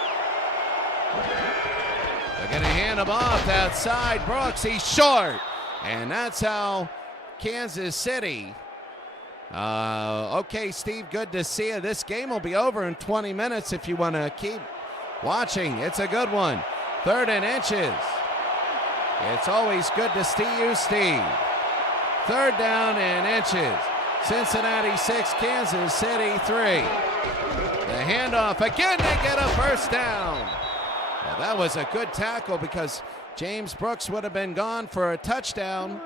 They're going to hand him off outside. Brooks, he's short. And that's how Kansas City. Okay, Steve, good to see you. This game will be over in 20 minutes if you want to keep watching. It's a good one. Third and inches. It's always good to see you, Steve. Third down and inches. Cincinnati 6, Kansas City 3. The handoff. Again, they get a first down. Well, that was a good tackle because James Brooks would have been gone for a touchdown.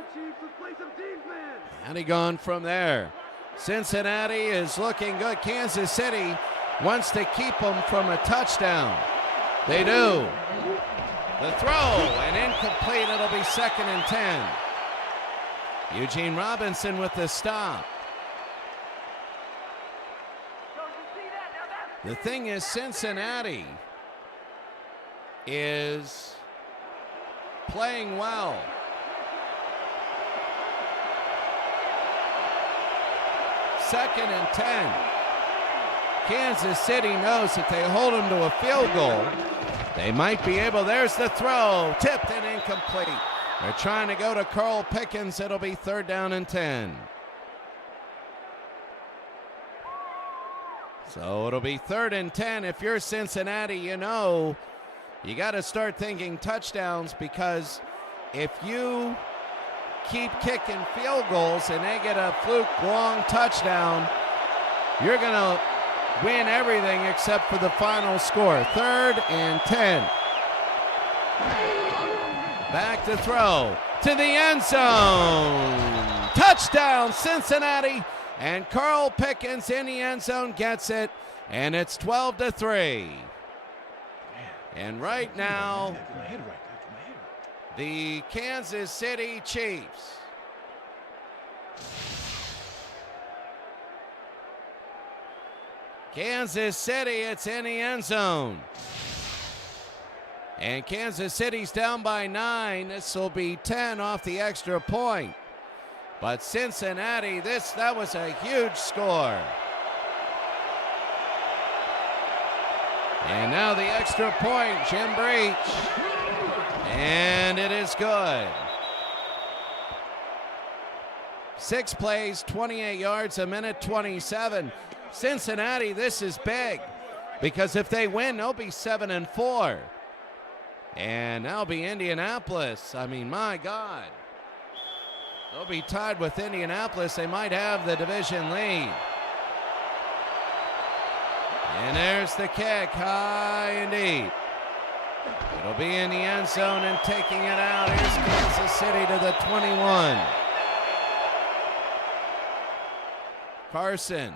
And he gone from there. Cincinnati is looking good. Kansas City wants to keep them from a touchdown. They do. The throw, and incomplete. It'll be 2nd and 10. Eugene Robinson with the stop. The thing is, Cincinnati is playing well. Second and 10. Kansas City knows if they hold them to a field goal, they might be able. There's the throw, tipped and incomplete. They're trying to go to Carl Pickens. It'll be 3rd down and 10. So it'll be 3rd and 10. If you're Cincinnati, you know you got to start thinking touchdowns, because if you keep kicking field goals and they get a fluke long touchdown, you're going to win everything except for the final score. 3rd and 10. Back to throw to the end zone. Touchdown, Cincinnati. And Carl Pickens in the end zone gets it. And it's 12-3. And right now, the Kansas City Chiefs Kansas City, it's in the end zone. And Kansas City's down by 9. This will be 10 off the extra point. But Cincinnati, that was a huge score. And now the extra point, Jim Breach. And it is good. 6 plays, 28 yards, 1:27. Cincinnati, this is big, because if they win, they'll be 7-4. And that'll be Indianapolis. I mean, my God. They'll be tied with Indianapolis. They might have the division lead. And there's the kick, high and deep. It'll be in the end zone, and taking it out. Here's Kansas City to the 21. Carson.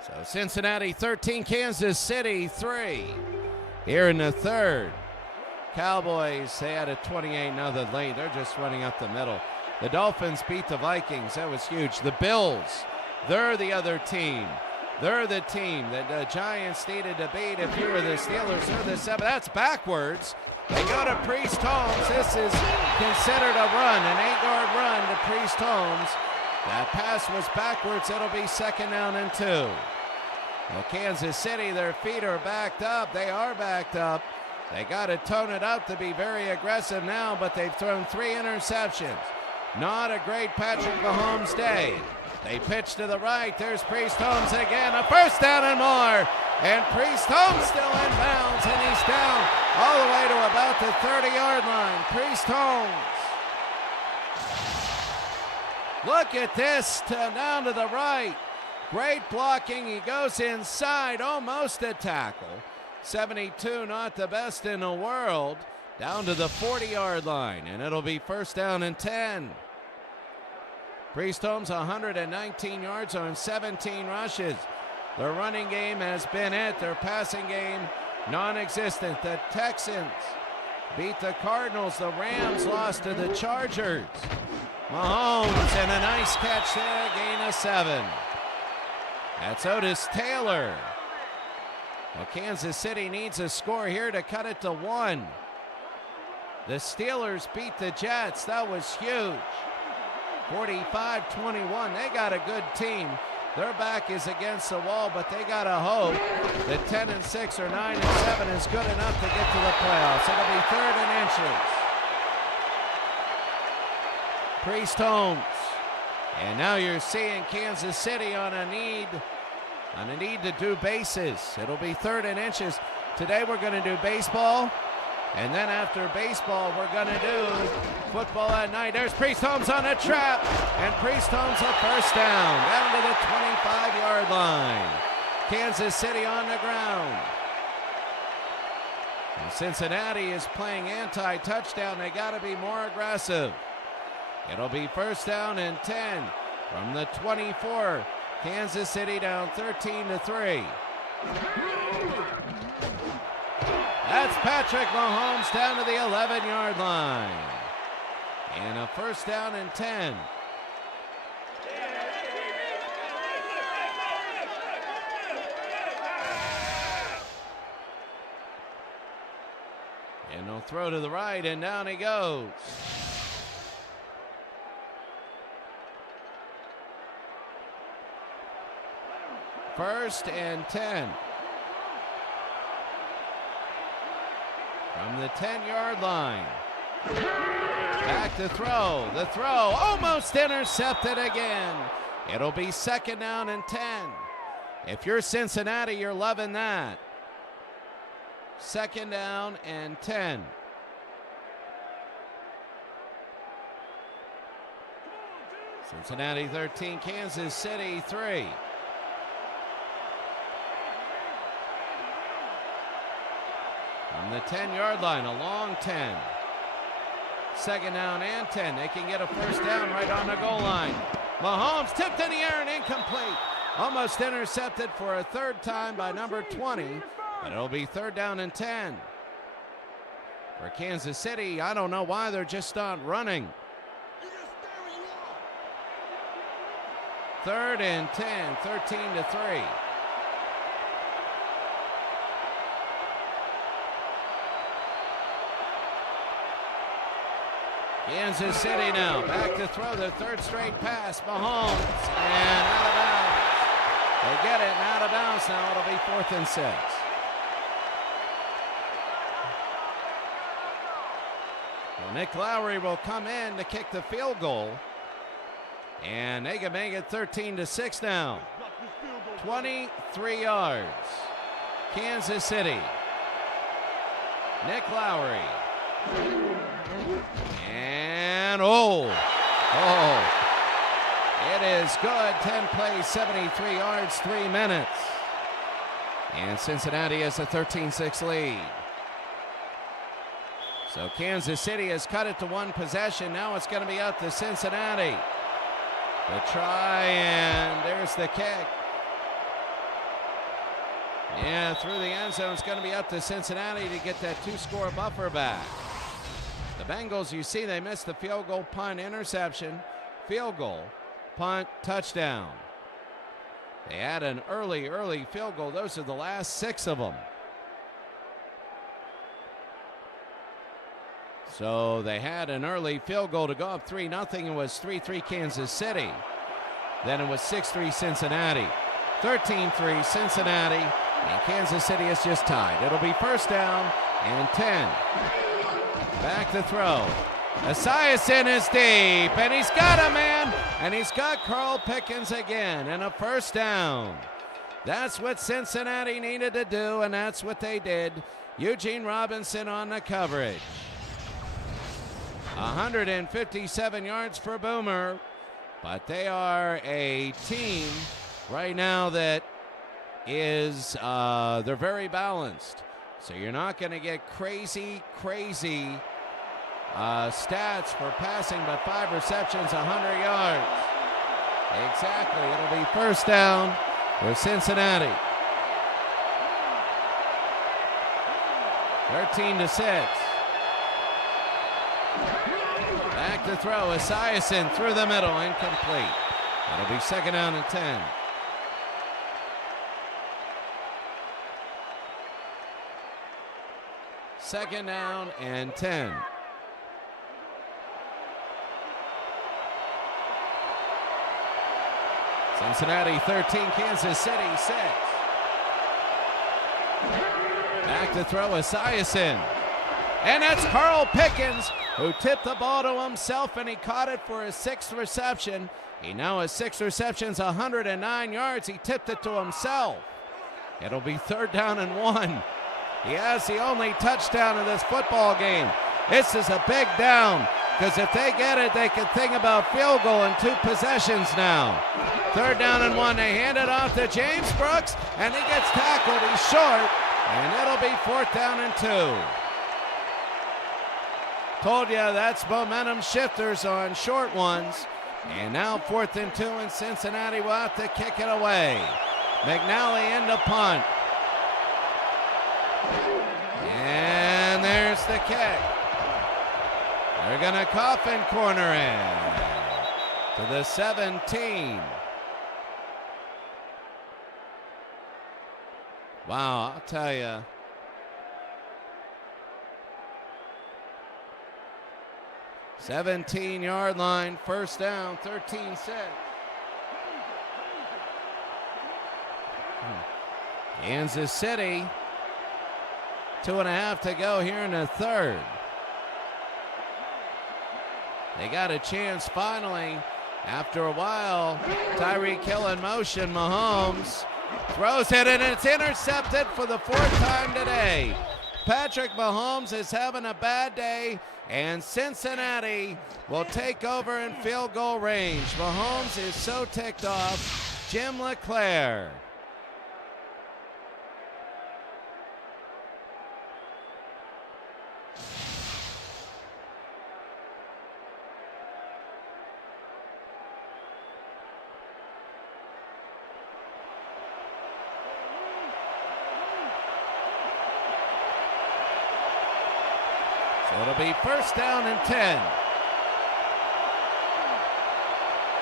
So Cincinnati 13, Kansas City 3. Here in the third. Cowboys, they had a 28-0 lead. They're just running up the middle. The Dolphins beat the Vikings. That was huge. The Bills, they're the other team. They're the team that the Giants needed to beat. If you were the Steelers, they're the 7. That's backwards. They go to Priest Holmes. This is considered a run, an 8-yard run to Priest Holmes. That pass was backwards. It'll be 2nd down and 2. Well, Kansas City, their feet are backed up. They are backed up. They got to tone it up to be very aggressive now, but they've thrown 3 interceptions. Not a great Patrick Mahomes day. They pitch to the right. There's Priest Holmes again. A 1st down and more. And Priest Holmes still in bounds, and he's down all the way to about the 30-yard line. Priest Holmes. Look at this, down to the right. Great blocking. He goes inside, almost a tackle. 72, not the best in the world. Down to the 40-yard line, and it'll be 1st down and 10. Priest Holmes, 119 yards on 17 rushes. Their running game has been it. Their passing game, non-existent. The Texans beat the Cardinals. The Rams lost to the Chargers. Mahomes, and a nice catch there, gain of 7. That's Otis Taylor. Well, Kansas City needs a score here to cut it to 1. The Steelers beat the Jets. That was huge. 45-21. They got a good team. Their back is against the wall, but they got to hope that 10-6 or 9-7 is good enough to get to the playoffs. It'll be 3rd and inches. Priest Holmes. And now you're seeing Kansas City on a need to do bases. It'll be 3rd and inches. Today we're going to do baseball, and then after baseball we're going to do Football at night. There's Priest Holmes on a trap. And Priest Holmes a first down to the 25-yard line. Kansas City on the ground. And Cincinnati is playing anti-touchdown. They got to be more aggressive. It'll be first down and 10 from the 24. Kansas City down 13-3. That's Patrick Mahomes down to the 11-yard line. And a first down and 10. And they'll throw to the right, and down he goes. First and 10. From the 10-yard line. Back to throw. The throw almost intercepted again. It'll be second down and 10. If you're Cincinnati, you're loving that. Second down and 10. Cincinnati 13, Kansas City 3. From the 10-yard line, a long 10. Second down and 10. They can get a first down right on the goal line. Mahomes tipped in the air and incomplete. Almost intercepted for a third time by number 20. But it'll be third down and 10. For Kansas City, I don't know why they're just not running. Third and 10, 13-3. Kansas City now back to throw the third straight pass. Mahomes and out of bounds. They get it and out of bounds now. It'll be 4th and 6. Well, Nick Lowry will come in to kick the field goal. And they can make it 13-6 now. 23 yards. Kansas City. Nick Lowry. And it is good. 10 plays, 73 yards, 3 minutes. And Cincinnati has a 13-6 lead. So Kansas City has cut it to one possession. Now it's going to be up to Cincinnati. The try, and there's the kick. Yeah, through the end zone. It's going to be up to Cincinnati to get that 2-score buffer back. The Bengals, you see, they missed the field goal, punt, interception, field goal, punt, touchdown. They had an early field goal. Those are the last 6 of them. So they had an early field goal to go up 3-0. It was 3-3 Kansas City. Then it was 6-3 Cincinnati. 13-3 Cincinnati. And Kansas City is just tied. It'll be first down and 10. Back to throw. Esiason is deep. And he's got a man. And he's got Carl Pickens again. And a first down. That's what Cincinnati needed to do. And that's what they did. Eugene Robinson on the coverage. 157 yards for Boomer, but they are a team right now that is, they're very balanced. So you're not going to get crazy stats for passing, but 5 receptions, 100 yards. Exactly. It'll be first down for Cincinnati. 13-6. Back to throw. Esiason through the middle. Incomplete. That'll be second down and 10. Second down and 10. Cincinnati 13, Kansas City 6. Back to throw. Esiason. And that's Carl Pickens, who tipped the ball to himself, and he caught it for his 6th reception. He now has 6 receptions, 109 yards. He tipped it to himself. It'll be third down and 1. He has the only touchdown of this football game. This is a big down. because if they get it, they can think about field goal in 2 possessions now. 3rd down and 1. They hand it off to James Brooks, and he gets tackled. He's short, and it'll be 4th down and 2. Told you that's momentum shifters on short ones. And now 4th and 2, and Cincinnati will have to kick it away. McNally in the punt. And there's the kick. They're going to coffin corner it to the 17. Wow, I'll tell you. $17-yard line, 1st down, 13-6. Kansas City, 2.5 to go here in the 3rd. They got a chance finally. After a while, Tyreek Hill in motion. Mahomes throws it, and it's intercepted for the 4th time today. Patrick Mahomes is having a bad day, and Cincinnati will take over in field goal range. Mahomes is so ticked off. Jim LeClaire. So it'll be 1st down and 10.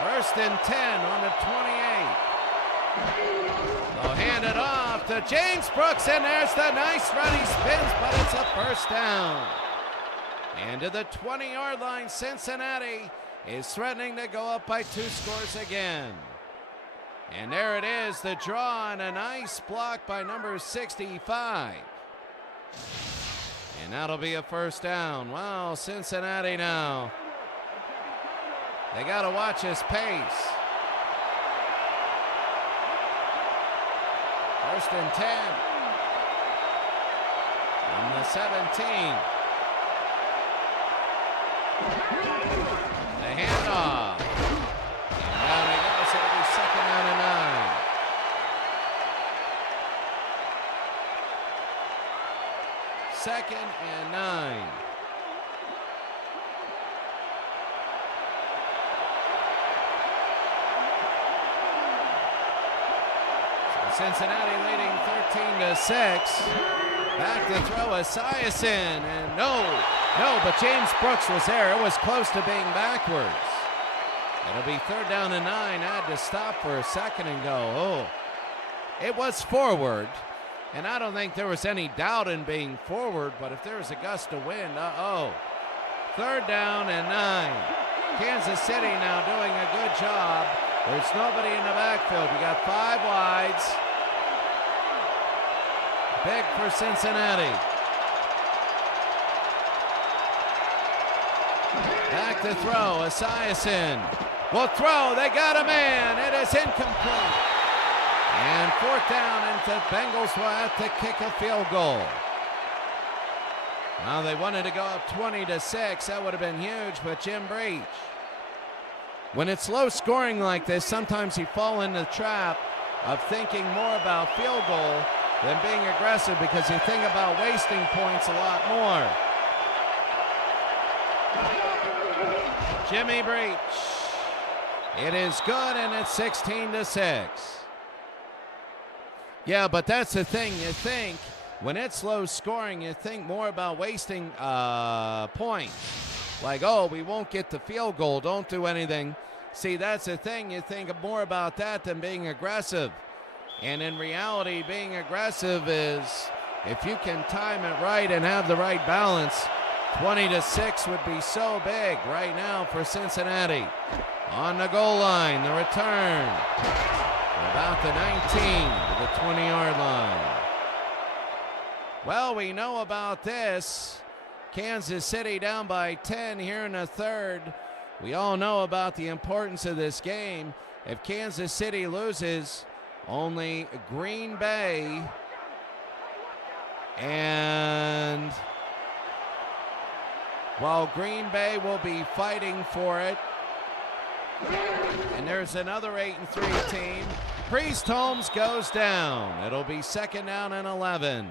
1st and 10 on the 28. They'll hand it off to James Brooks, and there's the nice run. He spins, but it's a 1st down. And to the 20-yard line, Cincinnati is threatening to go up by 2 scores again. And there it is, the draw, and a nice block by number 65. And that'll be a 1st down. Wow, Cincinnati now. They got to watch his pace. 1st and 10. On the 17. The handoff. And down he goes. It'll be 2nd down and 9. Second and 9. So Cincinnati leading 13-6. Back to throw Esiason, and no, but James Brooks was there. It was close to being backwards. It'll be 3rd down and 9. Had to stop for a second and go. Oh, it was forward. And I don't think there was any doubt in being forward, but if there was a gust of wind, 3rd down and 9. Kansas City now doing a good job. There's nobody in the backfield. You got 5 wides. Big for Cincinnati. Back to throw. Esiason will throw. They got a man. It is incomplete. And 4th down, and the Bengals will have to kick a field goal. Now they wanted to go up 20-6. That would have been huge, but Jim Breach. When it's low scoring like this, sometimes you fall into the trap of thinking more about field goal than being aggressive because you think about wasting points a lot more. Jimmy Breach. It is good, and it's 16-6. Yeah, but that's the thing. You think when it's low scoring, you think more about wasting points. Like, oh, we won't get the field goal. Don't do anything. See, that's the thing. You think more about that than being aggressive. And in reality, being aggressive is if you can time it right and have the right balance, 20-6 would be so big right now for Cincinnati. On the goal line, the return. About the 19 to the 20-yard line. Well, we know about this. Kansas City down by 10 here in the 3rd. We all know about the importance of this game. If Kansas City loses, only Green Bay while Green Bay will be fighting for it. And there's another 8-3 team. Priest Holmes goes down. It'll be 2nd down and 11.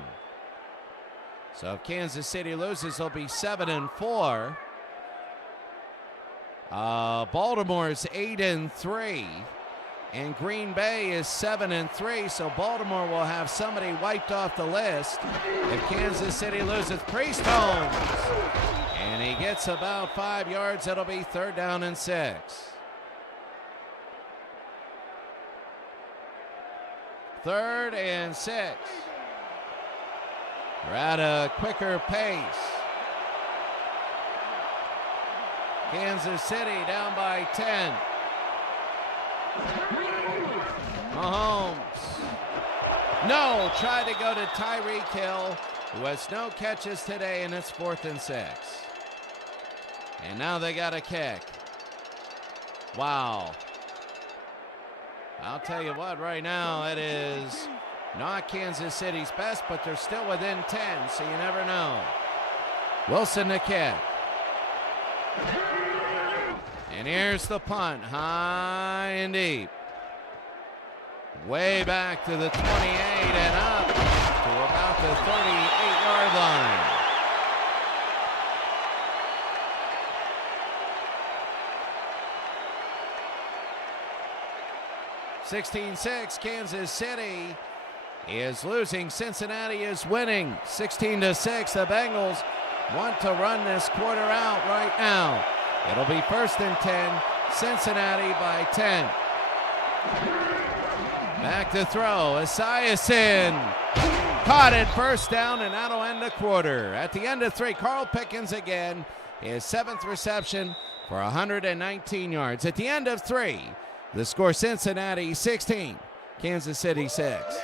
So if Kansas City loses, it'll be 7-4. Baltimore's 8-3. And Green Bay is 7-3, so Baltimore will have somebody wiped off the list if Kansas City loses. Priest Holmes, and he gets about 5 yards. It'll be 3rd down and 6. Third and 6. We're at a quicker pace. Kansas City down by 10. Mahomes. No, tried to go to Tyreek Hill, who has no catches today, and it's 4th and 6. And now they got a kick. Wow. I'll tell you what, right now it is not Kansas City's best, but they're still within 10, so you never know. Wilson the kick. And here's the punt, high and deep. Way back to the 28 and up to about the 38-yard line. (16-6), Kansas City is losing. Cincinnati is winning 16-6. The Bengals want to run this quarter out right now. It'll be 1st and 10, Cincinnati by 10. Back to throw, Esiason caught it, 1st down, and that'll end the quarter. At the end of 3, Carl Pickens again, his 7th reception for 119 yards. At the end of 3, the score Cincinnati 16, Kansas City 6.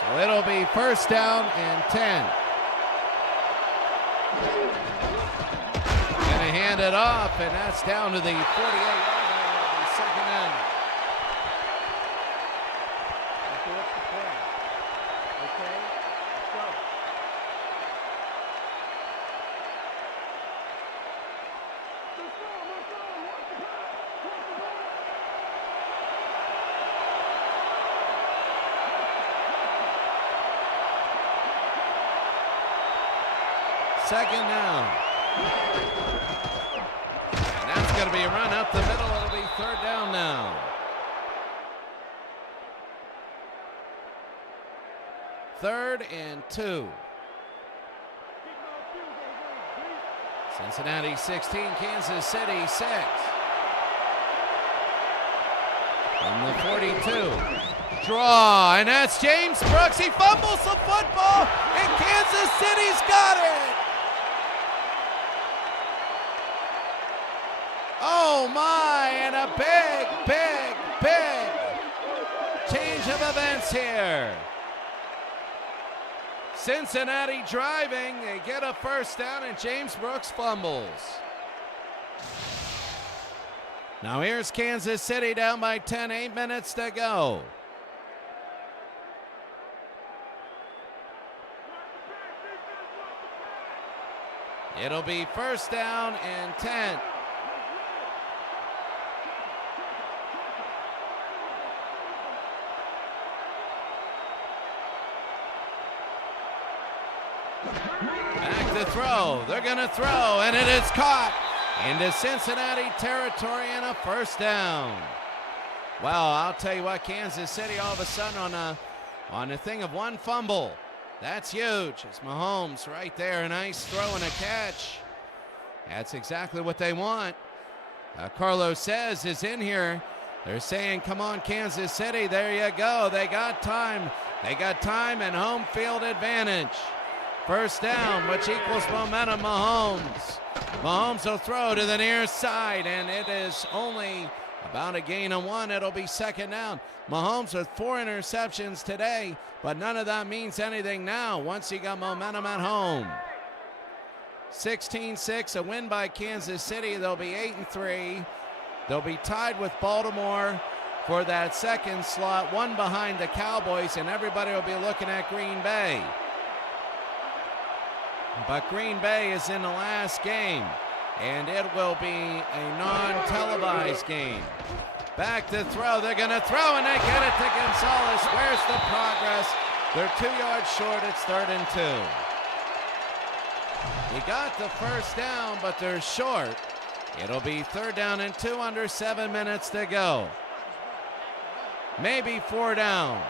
So it'll be 1st down and 10. Gonna hand it off, and that's down to the 48-yard line. It'll be 2nd down. Okay, what's the plan? Okay, let's go. Second down. And that's going to be a run up the middle. It'll be 3rd down now. Third and 2. Cincinnati 16, Kansas City 6. From the 42. Draw, and that's James Brooks. He fumbles the football, and Kansas City's got it. Oh my, and a big change of events here. Cincinnati driving, they get a 1st down, and James Brooks fumbles. Now here's Kansas City down by 10, 8 minutes to go. It'll be 1st down and 10. Back to throw. They're going to throw, and it is caught into Cincinnati territory and a 1st down. Well, I'll tell you what, Kansas City all of a sudden on a thing of 1 fumble. That's huge. It's Mahomes right there. A nice throw and a catch. That's exactly what they want. Carlos says is in here. They're saying, come on, Kansas City. There you go. They got time. They got time and home field advantage. 1st down, which equals momentum. Mahomes will throw to the near side, and it is only About a gain of 1. It'll be second down. Mahomes with 4 interceptions today, but none of that means anything now once he got momentum at home. 16-6, a win by Kansas City. They'll be 8-3. They'll be tied with Baltimore for that second slot, one behind the Cowboys, and everybody will be looking at Green Bay. But Green Bay is in the last game, and it will be a non-televised game. Back to throw. They're going to throw, and they get it to Gonzalez. Where's the progress? They're 2 yards short. It's 3rd and 2. He got the first down, but they're short. It'll be 3rd down and 2 under 7 minutes to go. Maybe 4 downs.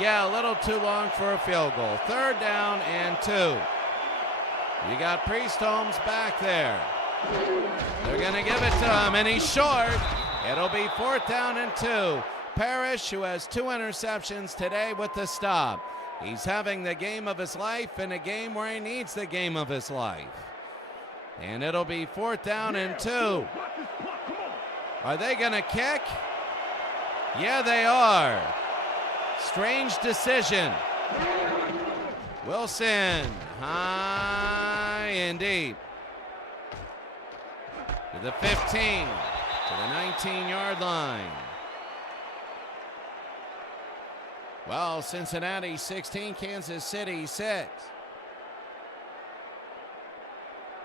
Yeah, a little too long for a field goal. 3rd down and 2. You got Priest Holmes back there. They're going to give it to him, and he's short. It'll be 4th down and 2. Parrish, who has 2 interceptions today with the stop. He's having the game of his life in a game where he needs the game of his life. And it'll be 4th down and 2. Are they going to kick? Yeah, they are. Strange decision. Wilson, high and deep. To the 15, to the 19-yard line. Well, Cincinnati 16, Kansas City 6.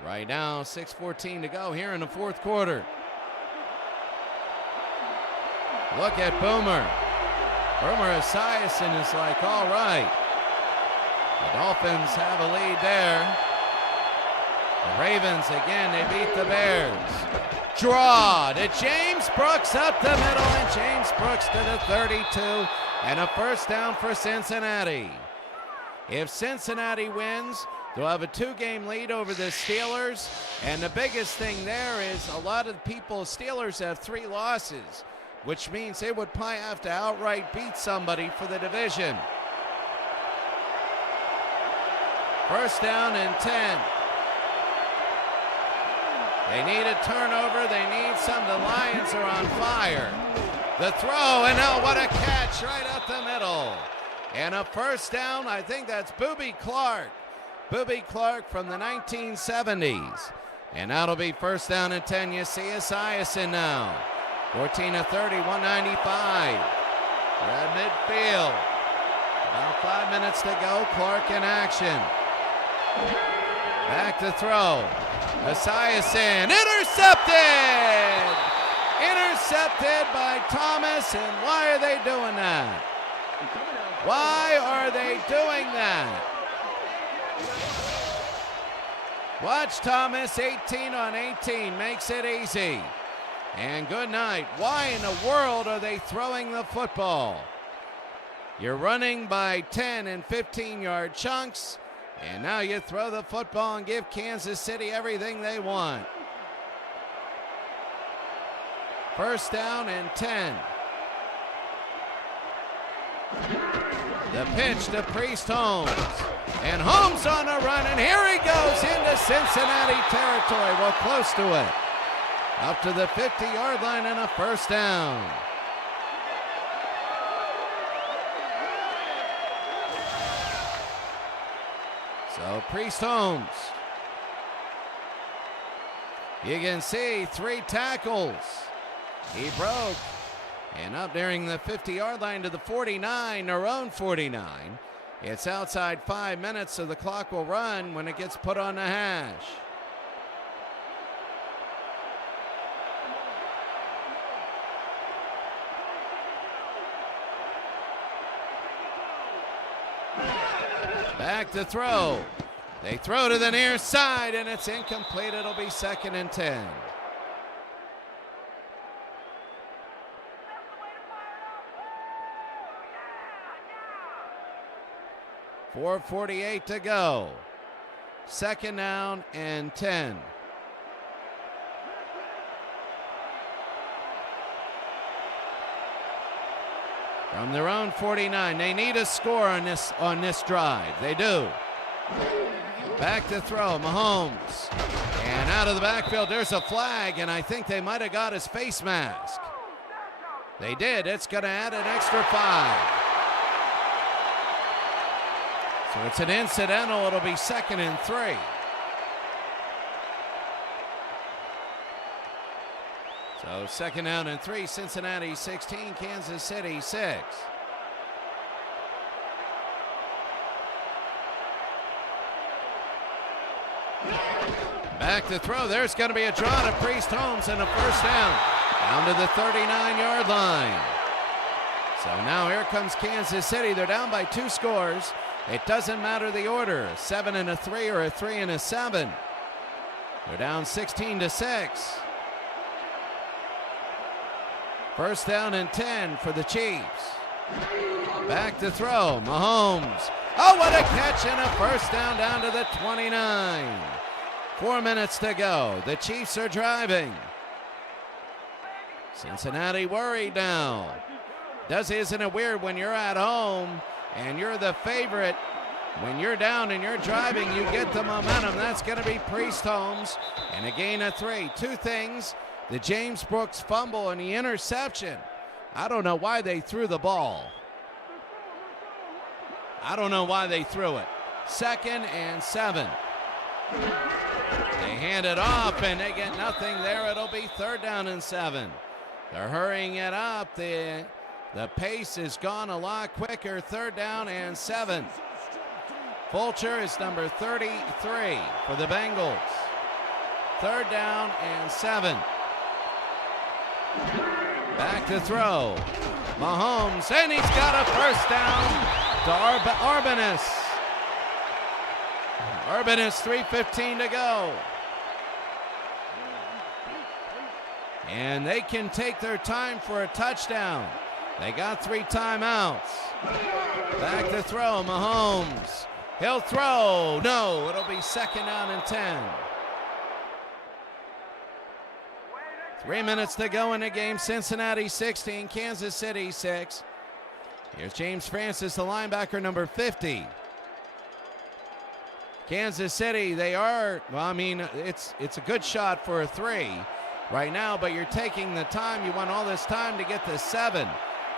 Right now, 6:14 to go here in the 4th quarter. Look at Boomer. Boomer Esiason is like, all right. The Dolphins have a lead there. The Ravens, again, they beat the Bears. Draw to James Brooks up the middle, and James Brooks to the 32, and a 1st down for Cincinnati. If Cincinnati wins, they'll have a 2-game lead over the Steelers, and the biggest thing there is a lot of people, Steelers have 3 losses, which means they would probably have to outright beat somebody for the division. 1st down and 10. They need a turnover. They need some. The Lions are on fire. The throw, and oh, what a catch right up the middle. And a 1st down. I think that's Boobie Clark. Boobie Clark from the 1970s. And that'll be 1st down and 10. You see Esiason now. 14 to 30, 195. We're at midfield. About 5 minutes to go. Clark in action. Back to throw. Esiason intercepted! Intercepted by Thomas, and why are they doing that? Why are they doing that? Watch Thomas, 18 on 18, makes it easy. And good night. Why in the world are they throwing the football? You're running by 10 and 15-yard chunks, and now you throw the football and give Kansas City everything they want. 1st down and 10. The pitch to Priest Holmes. And Holmes on a run, and here he goes into Cincinnati territory. Well, close to it. Up to the 50-yard line and a 1st down. So Priest Holmes. You can see 3 tackles. He broke. And up nearing the 50-yard line to the 49, their own 49. It's outside 5 minutes, so the clock will run when it gets put on the hash. Back to throw. They throw to the near side, and it's incomplete. It'll be 2nd and 10. .448 to go. 2nd down and 10. From their own 49, they need a score on this drive. They do. Back to throw, Mahomes. And And out of the backfield, there's a flag, and I think they might have got his face mask. They did. It's going to add an extra 5. So it's an incidental. It'll be 2nd and 3. So 2nd down and 3, Cincinnati 16, Kansas City 6. Back to throw. There's going to be a draw to Priest Holmes and a first down to the 39-yard line. So now here comes Kansas City. They're down by 2 scores. It doesn't matter the order, a 7 and a 3 or a 3 and a 7. They're down 16-6. First down and 10 for the Chiefs. Back to throw, Mahomes. Oh, what a catch and a first down to the 29. 4 minutes to go. The Chiefs are driving. Cincinnati worried now. Isn't it weird when you're at home and you're the favorite? When you're down and you're driving, you get the momentum. That's going to be Priest Holmes and a gain of 3. 2 things, the James Brooks fumble and the interception. I don't know why they threw the ball. I don't know why they threw it. 2nd and 7. They hand it off and they get nothing there. It'll be 3rd down and 7. They're hurrying it up. The pace has gone a lot quicker. 3rd down and 7. Fulcher is number 33 for the Bengals. 3rd down and 7. Back to throw. Mahomes, and he's got a first down to Urbanus. Urbanus, 3:15 to go. And they can take their time for a touchdown. They got 3 timeouts. Back to throw, Mahomes. He'll throw. No, it'll be 2nd down and 10. 3 minutes to go in the game. Cincinnati 16, Kansas City 6. Here's James Francis, the linebacker, number 50. Kansas City, they are, well, I mean, it's a good shot for a 3 right now, but you're taking the time. You want all this time to get to 7.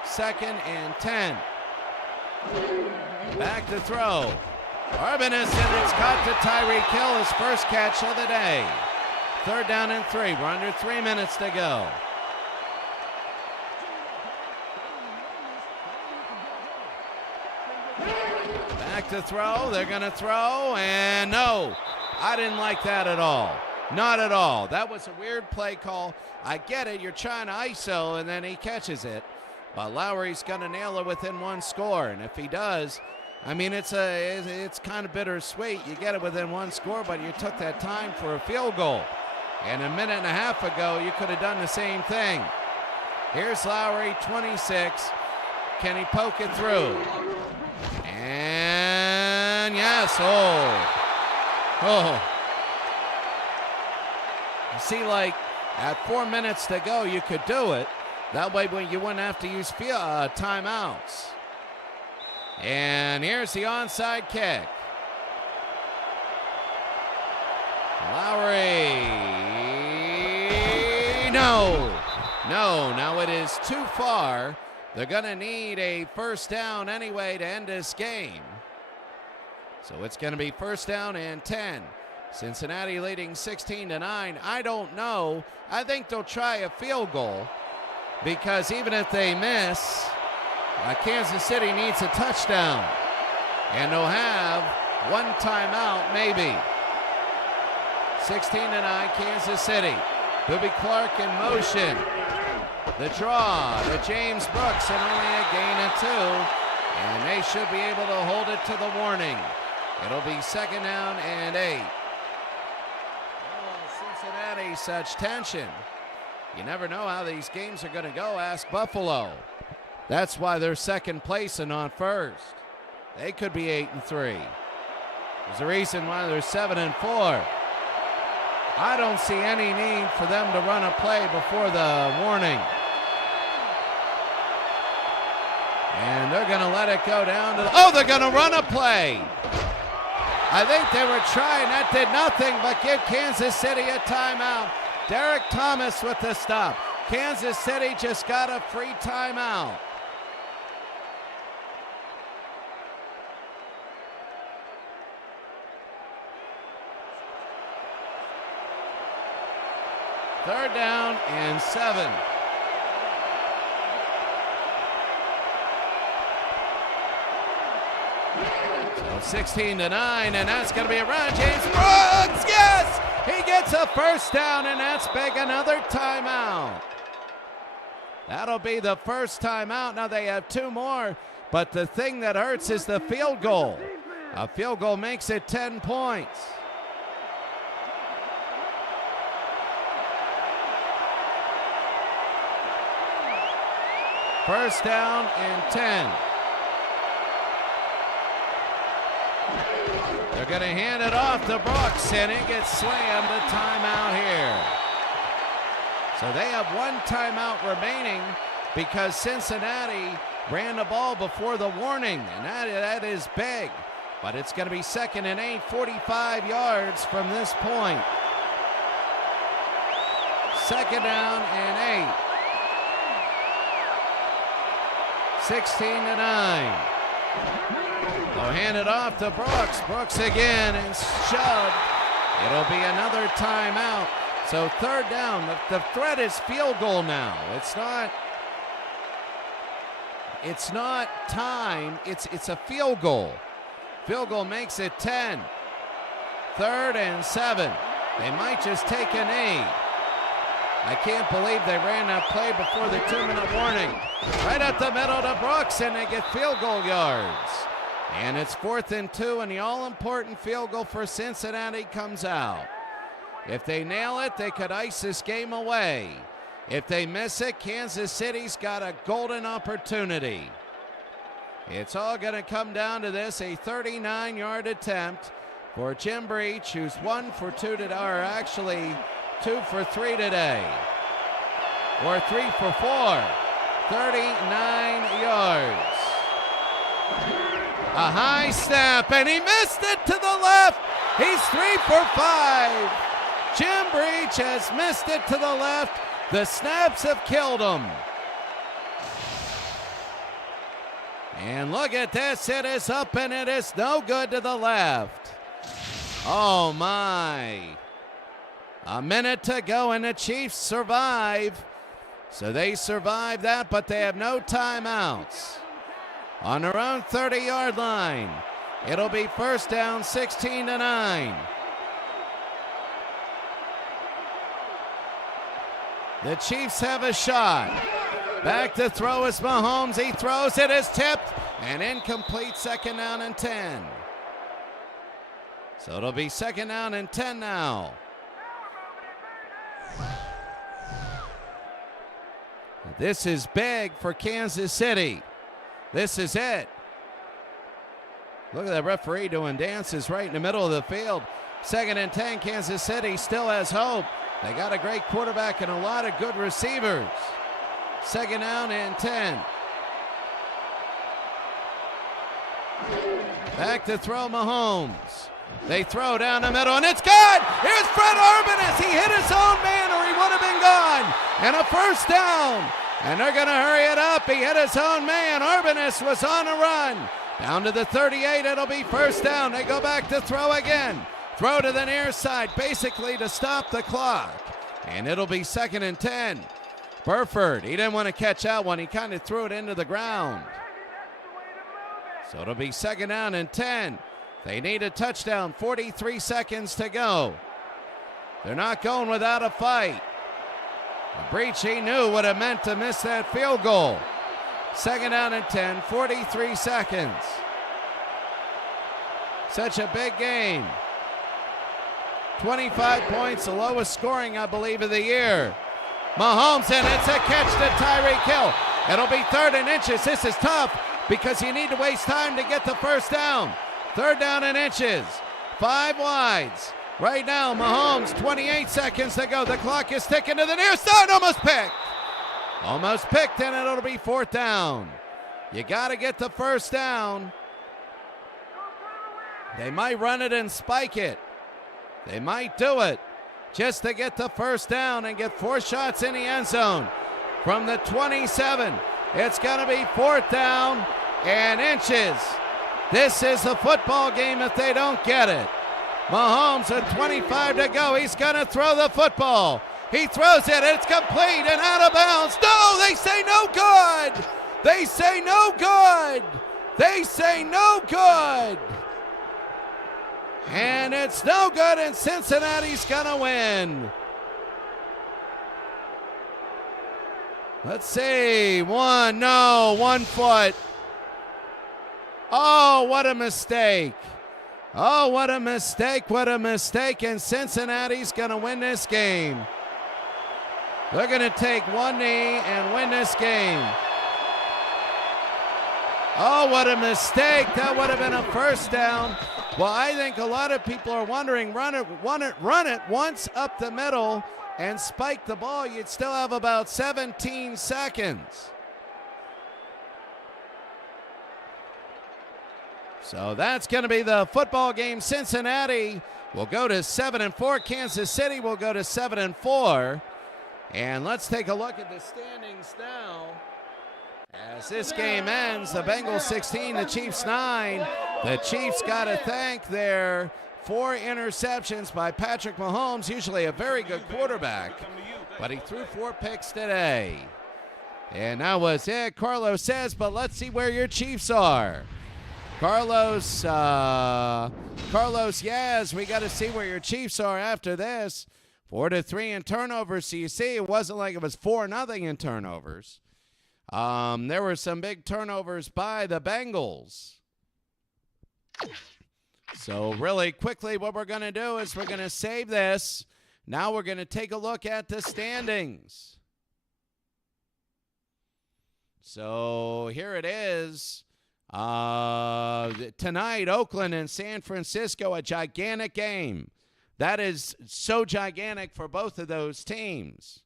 2nd and 10. Back to throw. Urbanus, and it's caught to Tyreek Hill, his first catch of the day. 3rd down and 3. We're under 3 minutes to go. Back to throw. They're going to throw, and no. I didn't like that at all. Not at all. That was a weird play call. I get it. You're trying to ISO, and then he catches it. But Lowry's going to nail it within 1 score, and if he does, I mean, it's kind of bittersweet. You get it within 1 score, but you took that time for a field goal. And a minute and a half ago, you could have done the same thing. Here's Lowry, 26. Can he poke it through? And yes, oh. You see, like, at 4 minutes to go, you could do it. That way you wouldn't have to use timeouts. And here's the onside kick. Lowry. No. Now it is too far. They're going to need a first down anyway to end this game. So it's going to be 1st down and 10. Cincinnati leading 16-9. I don't know. I think they'll try a field goal because even if they miss, Kansas City needs a touchdown. And they'll have 1 timeout maybe. 16-9, Kansas City. Bobby Clark in motion. The draw to James Brooks and only a gain of 2. And they should be able to hold it to the warning. It'll be 2nd down and 8. Oh, Cincinnati, such tension. You never know how these games are going to go. Ask Buffalo. That's why they're 2nd place and not 1st. They could be 8-3. There's a reason why they're 7-4. I don't see any need for them to run a play before the warning. And they're going to let it go down to they're going to run a play. I think they were trying. That did nothing but give Kansas City a timeout. Derek Thomas with the stop. Kansas City just got a free timeout. Third down and 7. So 16-9, and that's going to be a run. James Brooks, yes! He gets a first down, and that's big. Another timeout. That'll be the first timeout. Now they have 2 more, but the thing that hurts is the field goal. A field goal makes it 10 points. First down and 10. They're going to hand it off to Brooks, and it gets slammed. A timeout here. So they have 1 timeout remaining because Cincinnati ran the ball before the warning, and that is big. But it's going to be 2nd and 8, 45 yards from this point. 2nd down and 8. 16-9. They'll hand it off to Brooks. Brooks again and shoved. It'll be another timeout. So 3rd down. The threat is field goal now. It's not time. It's a field goal. Field goal makes it 10. 3rd and 7. They might just take a knee. I can't believe they ran that play before the 2-minute warning. Right up the middle to Brooks, and they get field goal yards. And it's 4th and 2, and the all-important field goal for Cincinnati comes out. If they nail it, they could ice this game away. If they miss it, Kansas City's got a golden opportunity. It's all going to come down to this, a 39-yard attempt for Jim Breach, who's 1 for 2 today, or actually 2 for 3 today, or 3 for 4. 39 yards. A high snap, and he missed it to the left. He's 3 for 5. Jim Breach has missed it to the left. The snaps have killed him. And look at this. It is up, and it is no good to the left. Oh, my. A minute to go, and the Chiefs survive. So they survive that, but they have no timeouts. On their own 30-yard line, it'll be 1st down, 16-9. The Chiefs have a shot. Back to throw is Mahomes. He throws. It is tipped and incomplete. 2nd down and 10. So it'll be 2nd down and 10 now. This is big for Kansas City. This is it. Look at that referee doing dances right in the middle of the field. 2nd and 10, Kansas City still has hope. They got a great quarterback and a lot of good receivers. 2nd down and 10. Back to throw Mahomes. They throw down the middle, and it's good! Here's Fred Urbanus. He hit his own man, or he would have been gone. And a 1st down. And they're going to hurry it up. He hit his own man. Urbanus was on a run. Down to the 38. It'll be 1st down. They go back to throw again. Throw to the near side, basically to stop the clock. And it'll be 2nd and 10. Burford, he didn't want to catch that one. He kind of threw it into the ground. So it'll be 2nd down and 10. They need a touchdown. 43 seconds to go. They're not going without a fight. The Breach, he knew what it meant to miss that field goal. 2nd down and 10, 43 seconds. Such a big game. 25 points, the lowest scoring, I believe, of the year. Mahomes, and it's a catch to Tyreek Hill. It'll be 3rd and inches. This is tough because you need to waste time to get the 1st down. 3rd down and inches. 5 wides. Right now, Mahomes, 28 seconds to go. The clock is ticking to the near side. Almost picked. Almost picked, and it'll be 4th down. You got to get the 1st down. They might run it and spike it. They might do it just to get the first down and get 4 shots in the end zone. From the 27, it's going to be 4th down and inches. This is a football game if they don't get it. Mahomes at 25 to go. He's going to throw the football. He throws it. It's complete and out of bounds. No, they say no good. They say no good. They say no good. And it's no good, and Cincinnati's going to win. Let's see. 1 foot. Oh, what a mistake. Oh, what a mistake, what a mistake, and Cincinnati's going to win this game. They're going to take one knee and win this game. Oh, what a mistake. That would have been a first down. Well, I think a lot of people are wondering, run it once up the middle and spike the ball. You'd still have about 17 seconds. So that's going to be the football game. Cincinnati will go to 7-4. Kansas City will go to 7-4. And let's take a look at the standings now. As this game ends, the Bengals 16, the Chiefs 9. The Chiefs got to thank their 4 interceptions by Patrick Mahomes, usually a very good quarterback, but he threw 4 picks today. And that was it, Carlos says, but let's see where your Chiefs are. Carlos, yes, we got to see where your Chiefs are after this. 4-3 in turnovers. So you see, it wasn't like it was 4-0 in turnovers. There were some big turnovers by the Bengals. So really quickly, what we're going to do is we're going to save this. Now we're going to take a look at the standings. So here it is. Tonight, Oakland and San Francisco, a gigantic game. That is so gigantic for both of those teams.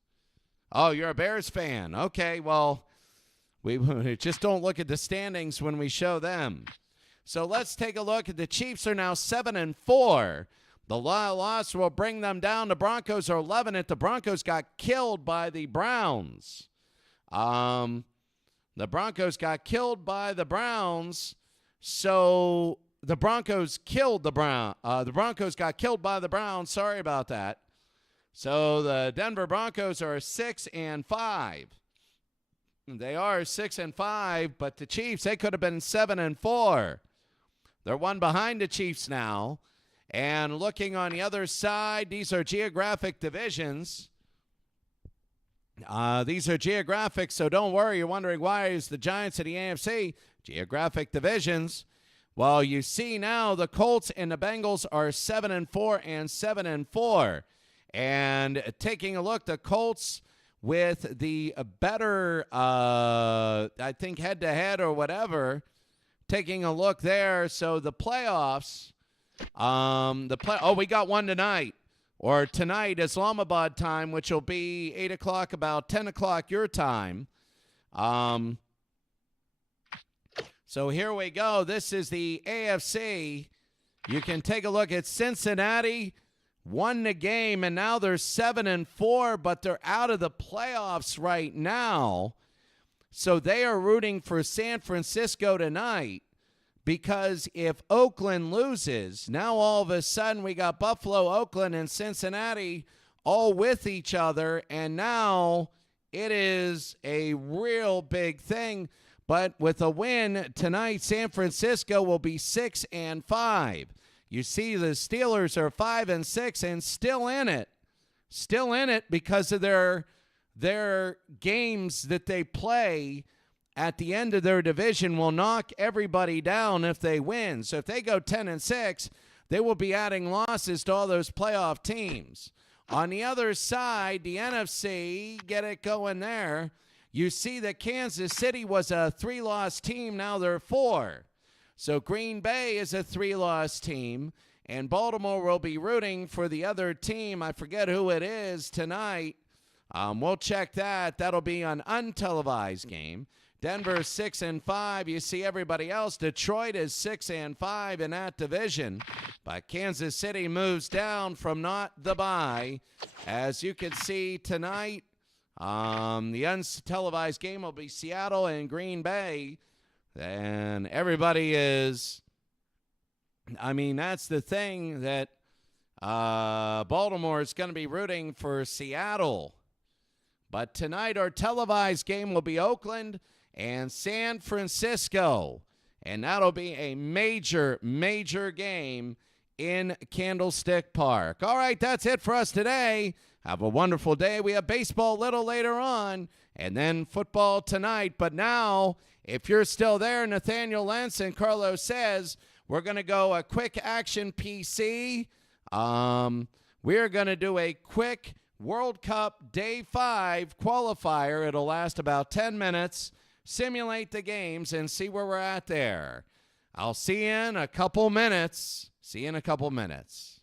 Oh, you're a Bears fan. Okay, well, we just don't look at the standings when we show them. So let's take a look at the Chiefs are now 7-4. The loss will bring them down. The Broncos are 11. The Broncos got killed by the Browns. The Broncos got killed by the Browns, so the Broncos killed the Browns. The Broncos got killed by the Browns. Sorry about that. So the Denver Broncos are 6-5. They are 6-5, but the Chiefs, they could have been 7-4. They're one behind the Chiefs now. And looking on the other side, these are geographic divisions. These are geographic, so don't worry. You're wondering why is the Giants in the AFC geographic divisions. Well, you see now the Colts and the Bengals are 7-4 and 7-4. And taking a look, the Colts with the better, I think, head-to-head or whatever. Taking a look there, so the playoffs, we got one tonight. Or tonight, Islamabad time, which will be 8 o'clock, about 10 o'clock your time. So here we go. This is the AFC. You can take a look at Cincinnati. Won the game, and now they're 7-4, but they're out of the playoffs right now. So they are rooting for San Francisco tonight. Because if Oakland loses, now all of a sudden we got Buffalo, Oakland, and Cincinnati all with each other, and now it is a real big thing. But with a win tonight, San Francisco will be 6-5. You see the Steelers are 5-6 and still in it. Still in it because of their games that they play at the end of their division will knock everybody down if they win. So if they go 10-6, they will be adding losses to all those playoff teams. On the other side, the NFC, get it going there. You see that Kansas City was a 3-loss team. Now they're 4. So Green Bay is a 3-loss team. And Baltimore will be rooting for the other team. I forget who it is tonight. We'll check that. That'll be an untelevised game. Denver 6-5. You see everybody else. Detroit is 6-5 in that division. But Kansas City moves down from not the bye. As you can see tonight, the untelevised game will be Seattle and Green Bay. And everybody is, I mean, that's the thing that Baltimore is going to be rooting for Seattle. But tonight our televised game will be Oakland and San Francisco. And that'll be a major, major game in Candlestick Park. All right, that's it for us today. Have a wonderful day. We have baseball a little later on and then football tonight. But now, if you're still there, Nathaniel Lentz and Carlos says, we're going to go a quick action PC. We're going to do a quick World Cup Day 5 qualifier. It'll last about 10 minutes. Simulate the games and see where we're at there. I'll see you in a couple minutes. See you in a couple minutes.